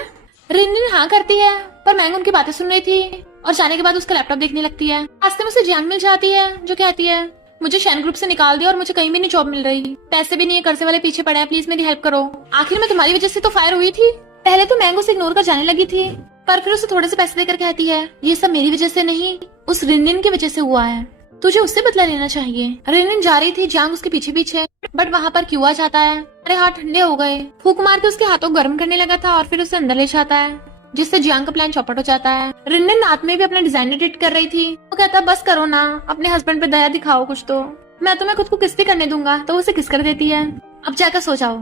रिन हाँ करती है, पर मैंग उनकी बातें सुन रही थी और जाने के बाद उसका लैपटॉप देखने लगती है। रास्ते में उसे जियांग मिल जाती है जो कहती है मुझे शेन ग्रुप से निकाल दिया और मुझे कहीं भी नहीं जॉब मिल रही, पैसे भी नहीं है, कर्जे वाले पीछे पड़े हैं, प्लीज मेरी हेल्प करो। आखिर में तुम्हारी वजह से तो फायर हुई थी। पहले तो मैंग उसे इग्नोर कर जाने लगी थी, पर फिर उसे थोड़े से पैसे देकर कहती है ये सब मेरी वजह से नहीं, उस रिनिन की वजह से हुआ है, तुझे उससे बदला लेना चाहिए। रिनिन जा रही थी, जियांग उसके पीछे पीछे, बट वहाँ पर क्यू आ जाता है। अरे हाथ ठंडे हो गए, फूक मार के उसके हाथों गर्म करने लगा था और फिर उसे अंदर ले जाता है, जिससे जियांग का प्लान चौपट हो जाता है। रिनिन रात में भी अपना डिजाइन एडिट कर रही थी। वो कहता बस करो ना, अपने हस्बैंड पे दया दिखाओ कुछ तो, मैं तुम्हें खुद को किस भी करने दूंगा। तो उसे किस कर देती है, अब जाकर सो जाओ,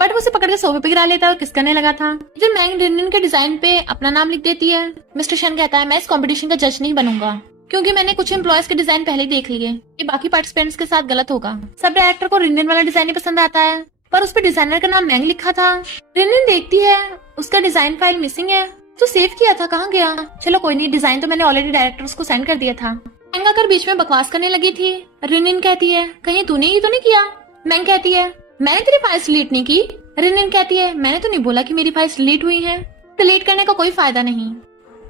बट वो उसे पकड़ के सोफे पे गिरा लेता है और किस करने लगा था। फिर मैंग रिनिन के डिजाइन पे अपना नाम लिख देती है। मिस्टर शन कहता है मैं इस कंपटीशन का जज नहीं बनूंगा, क्योंकि मैंने कुछ एम्प्लॉयज के डिजाइन पहले देख लिए, ये बाकी पार्टिसिपेंट्स के साथ गलत होगा। सब डायरेक्टर को रिनिन वाला डिजाइन ही पसंद आता है, पर उस पर डिजाइनर का नाम मैंग लिखा था। रिनिन देखती है उसका डिजाइन फाइल मिसिंग है, तो सेव किया था कहाँ गया? चलो कोई नहीं, डिजाइन तो मैंने ऑलरेडी डायरेक्टर्स को सेंड कर दिया था। मैंग आकर बीच में बकवास करने लगी थी। रिनिन कहती है कहीं तूने ही तो नहीं किया? मैंग कहती है मैंने तेरी फाइल्स डिलीट नहीं की। रिनिन कहती है मैंने तो नहीं बोला कि मेरी फाइल्स डिलीट हुई हैं, डिलीट करने का कोई फायदा नहीं,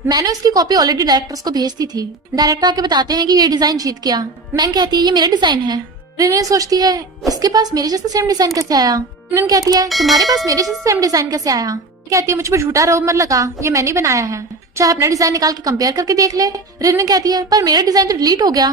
मैंने उसकी कॉपी ऑलरेडी डायरेक्टर्स को भेज दी थी। डायरेक्टर आके बताते हैं कि ये डिजाइन जीत गया। मैंग कहती है ये मेरा डिजाइन है। रिनिन सोचती है इसके पास मेरे जैसा सेम डिजाइन कैसे आया? रिनिन कहती है तुम्हारे पास मेरे जैसा सेम डिजाइन कैसे आया? कहती है मुझ पर झूठा रोब मत लगा, ये मैंने बनाया है, चाहे अपना डिजाइन निकाल के कंपेयर करके देख ले। रिनिन कहती है पर मेरा डिजाइन तो डिलीट हो गया।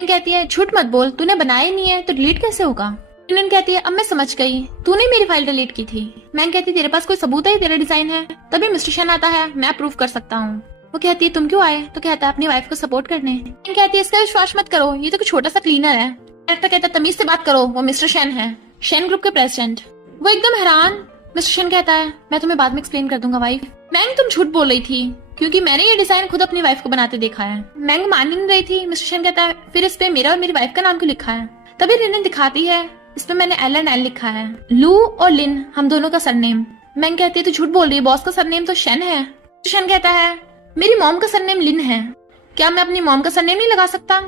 कहती है झूठ मत बोल, तूने बनाया ही नहीं है तो डिलीट कैसे होगा? रिनिन कहती है अब मैं समझ गई, तूने मेरी फाइल डिलीट की थी। मैंग कहती है तेरे पास कोई सबूत है तेरा डिजाइन है? तभी मिस्टर शन आता है, मैं प्रूव कर सकता हूँ। वो कहती है तुम क्यों आए? तो कहता है अपनी वाइफ को सपोर्ट करने। कहती है इसका विश्वास मत करो, ये तो कुछ छोटा सा क्लीनर है। डायरेक्टर कहता है तमीज से बात करो, वो मिस्टर शन है, शेन ग्रुप के प्रेसिडेंट। वो एकदम हैरान। मिस्टर शन कहता है मैं तुम्हें बाद में एक्सप्लेन कर दूंगा वाइफ। मैंग तुम झूठ बोल रही थी, क्योंकि मैंने ये डिजाइन खुद अपनी वाइफ को बनाते देखा है। मैंग मान नहीं रही थी। मिस्टर शन कहता है फिर इस पे मेरा और मेरी वाइफ का नाम क्यों लिखा है? तभी रिनिन दिखाती है इसमें मैंने एल एंड एल लिखा है, लू और लिन हम दोनों का सरनेम। मैंग कहती है तू झूठ बोल रही है, बॉस का सरनेम तो शन है। मिस्टर शन कहता है मेरी मॉम का सरनेम लिन है, क्या मैं अपनी मॉम का सरनेम नहीं लगा सकता?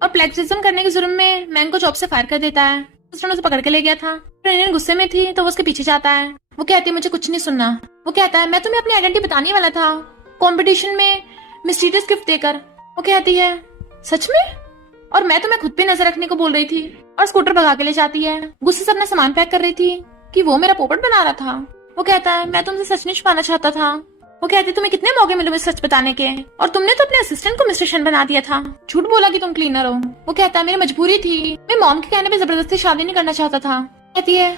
और प्लेगरिज्म करने के जुर्म में मैंग को जॉब से फायर कर देता है। मिस्टर उसे पकड़ के ले गया था। रिनिन गुस्से में थी तो वो उसके पीछे जाता है। वो कहती है मुझे कुछ नहीं सुनना। वो कहता है मैं तुम्हें अपनी आइडेंटिटी बताने वाला था कंपटीशन में मिस्टीरियस गिफ्ट देकर। वो कहती है सच में? और मैं तुम्हें खुद पे नजर रखने को बोल रही थी, और स्कूटर भगा के ले जाती है। गुस्से से अपना सामान पैक कर रही थी कि वो मेरा पोपट बना रहा था। वो कहता है मैं तुमसे सच नहीं छुपाना चाहता था। वो कहती है तुम्हें कितने मौके मिले मुझे सच बताने के, और तुमने तो अपने असिस्टेंट को मिस्टर शन बना दिया था, झूठ बोला कि तुम क्लीनर हो। वो कहता है मेरी मजबूरी थी, मैं मॉम के कहने पे जबरदस्ती शादी नहीं करना चाहता था। कहती है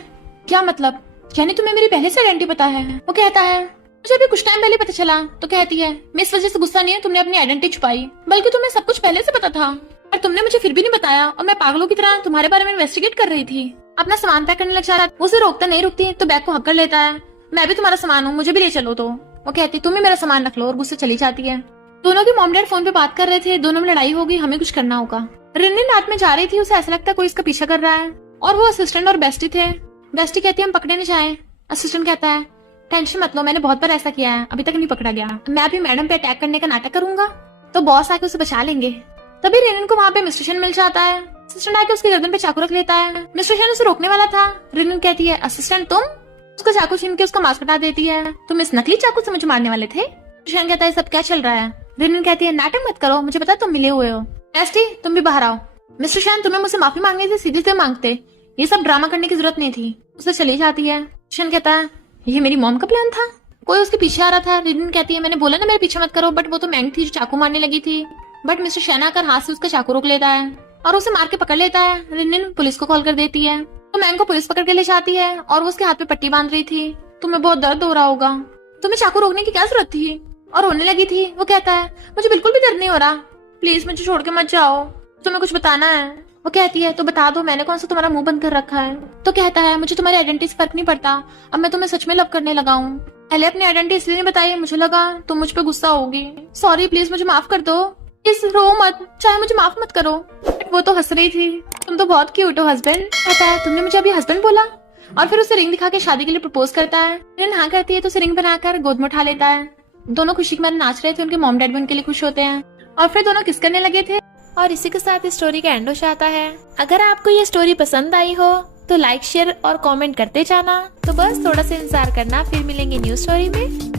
क्या मतलब, यानी तुम्हें मेरी पहले से आइडेंटिटी पता है? वो कहता है मुझे अभी कुछ टाइम पहले पता चला। तो कहती है मैं इस वजह से गुस्सा नहीं है तुमने अपनी आइडेंटिटी छुपाई, बल्कि तुम्हें सब कुछ पहले से पता था और तुमने मुझे फिर भी नहीं बताया, और मैं पागलों की तरह तुम्हारे बारे में इन्वेस्टिगेट कर रही थी। अपना सामान पैक करने लग जा रहा, उसे रोकता नहीं रुकती तो बैग को हक कर लेता है। मैं भी तुम्हारा सामान हूँ, मुझे भी ले चलो। तो वो कहती तुम ही मेरा सामान रख लो और गुस्से चली जाती है। दोनों के मॉम डैड फोन पे बात कर रहे थे, दोनों में लड़ाई हो गई, हमें कुछ करना होगा। रिनलिन रात में जा रही थी, उसे ऐसा लगता है कोई इसका पीछा कर रहा है और वो असिस्टेंट और बेस्टी थे। बेस्टी कहती है हम पकड़े नहीं जाए। असिस्टेंट कहता है टेंशन मत लो, मैंने बहुत बार ऐसा किया है, अभी तक नहीं पकड़ा गया। मैं भी मैडम पे अटैक करने का नाटक करूंगा तो बॉस आके उसे बचा लेंगे। तभी रिनलिन को वहाँ पे मिस्टर शेन मिल जाता है। असिस्टेंट आके उसकी गर्दन पे चाकू रख लेता है। मिस्टर शेन उसे रोकने वाला था। रिनलिन कहती है असिस्टेंट तुम, उसका चाकू छीन के उसका मास्क हटा देती है। तुम इस नकली चाकू से मुझे मारने वाले थे। शेन कहता है सब क्या चल रहा है। रिनलिन कहती है नाटक मत करो, मुझे पता तुम मिले हुए हो। बेस्टी तुम भी बाहर आओ। मिस्टर शेन तुम्हें मुझसे माफी मांगनी थी, सीधे से मांगते, ये सब ड्रामा करने की जरूरत नहीं थी। उसे चली जाती है। शेन कहता है ये मेरी मॉम का प्लान था, कोई उसके पीछे आ रहा था। रिनलिन कहती है मैंने बोला ना मेरे पीछे मत करो, बट वो तो मैंग थी जो चाकू मारने लगी थी। बट मिस्टर शेन आकर हाथ से उसका चाकू रोक लेता है और उसे मार के पकड़ लेता है। रिनलिन पुलिस को कॉल कर देती है तो मैंग को पुलिस पकड़ के ले जाती है और वो उसके हाथ पे पट्टी बांध रही थी। तुम्हें बहुत दर्द हो रहा होगा, तुम्हें चाकू रोकने की क्या जरूरत थी, और रोने लगी थी। वो कहता है मुझे बिल्कुल भी दर्द नहीं हो रहा, प्लीज मुझे छोड़ के मत जाओ, तुम्हें कुछ बताना है। वो कहती है तो बता दो, मैंने कौन सा तुम्हारा मुंह बंद कर रखा है। तो कहता है मुझे तुम्हारी आइडेंटिटी से फर्क नहीं पड़ता, अब मैं तुम्हें सच में लव करने लगा हूँ। पहले अपनी आइडेंटिटी इसलिए नहीं बताई, मुझे लगा तुम मुझ पे गुस्सा होगी। सॉरी प्लीज मुझे माफ कर दो, प्लीज रो मत, चाहे मुझे माफ मत करो। वो तो हंस रही थी। तुम तो बहुत क्यूट हो हस्बैंड। कहता है तुमने मुझे अभी हस्बैंड बोला, और फिर उसे रिंग दिखा के शादी के लिए प्रपोज करता है। रिन हाँ कहती है तो उसे रिंग बनाकर गोद में उठा लेता है। दोनों खुशी के मारे नाच रहे थे, उनके मॉम डैड भी उनके लिए खुश होते हैं और फिर दोनों किस करने लगे थे। और इसी के साथ इस स्टोरी का एंड हो जाता है। अगर आपको ये स्टोरी पसंद आई हो तो लाइक शेयर और कमेंट करते जाना। तो बस थोड़ा सा इंतजार करना, फिर मिलेंगे न्यू स्टोरी में।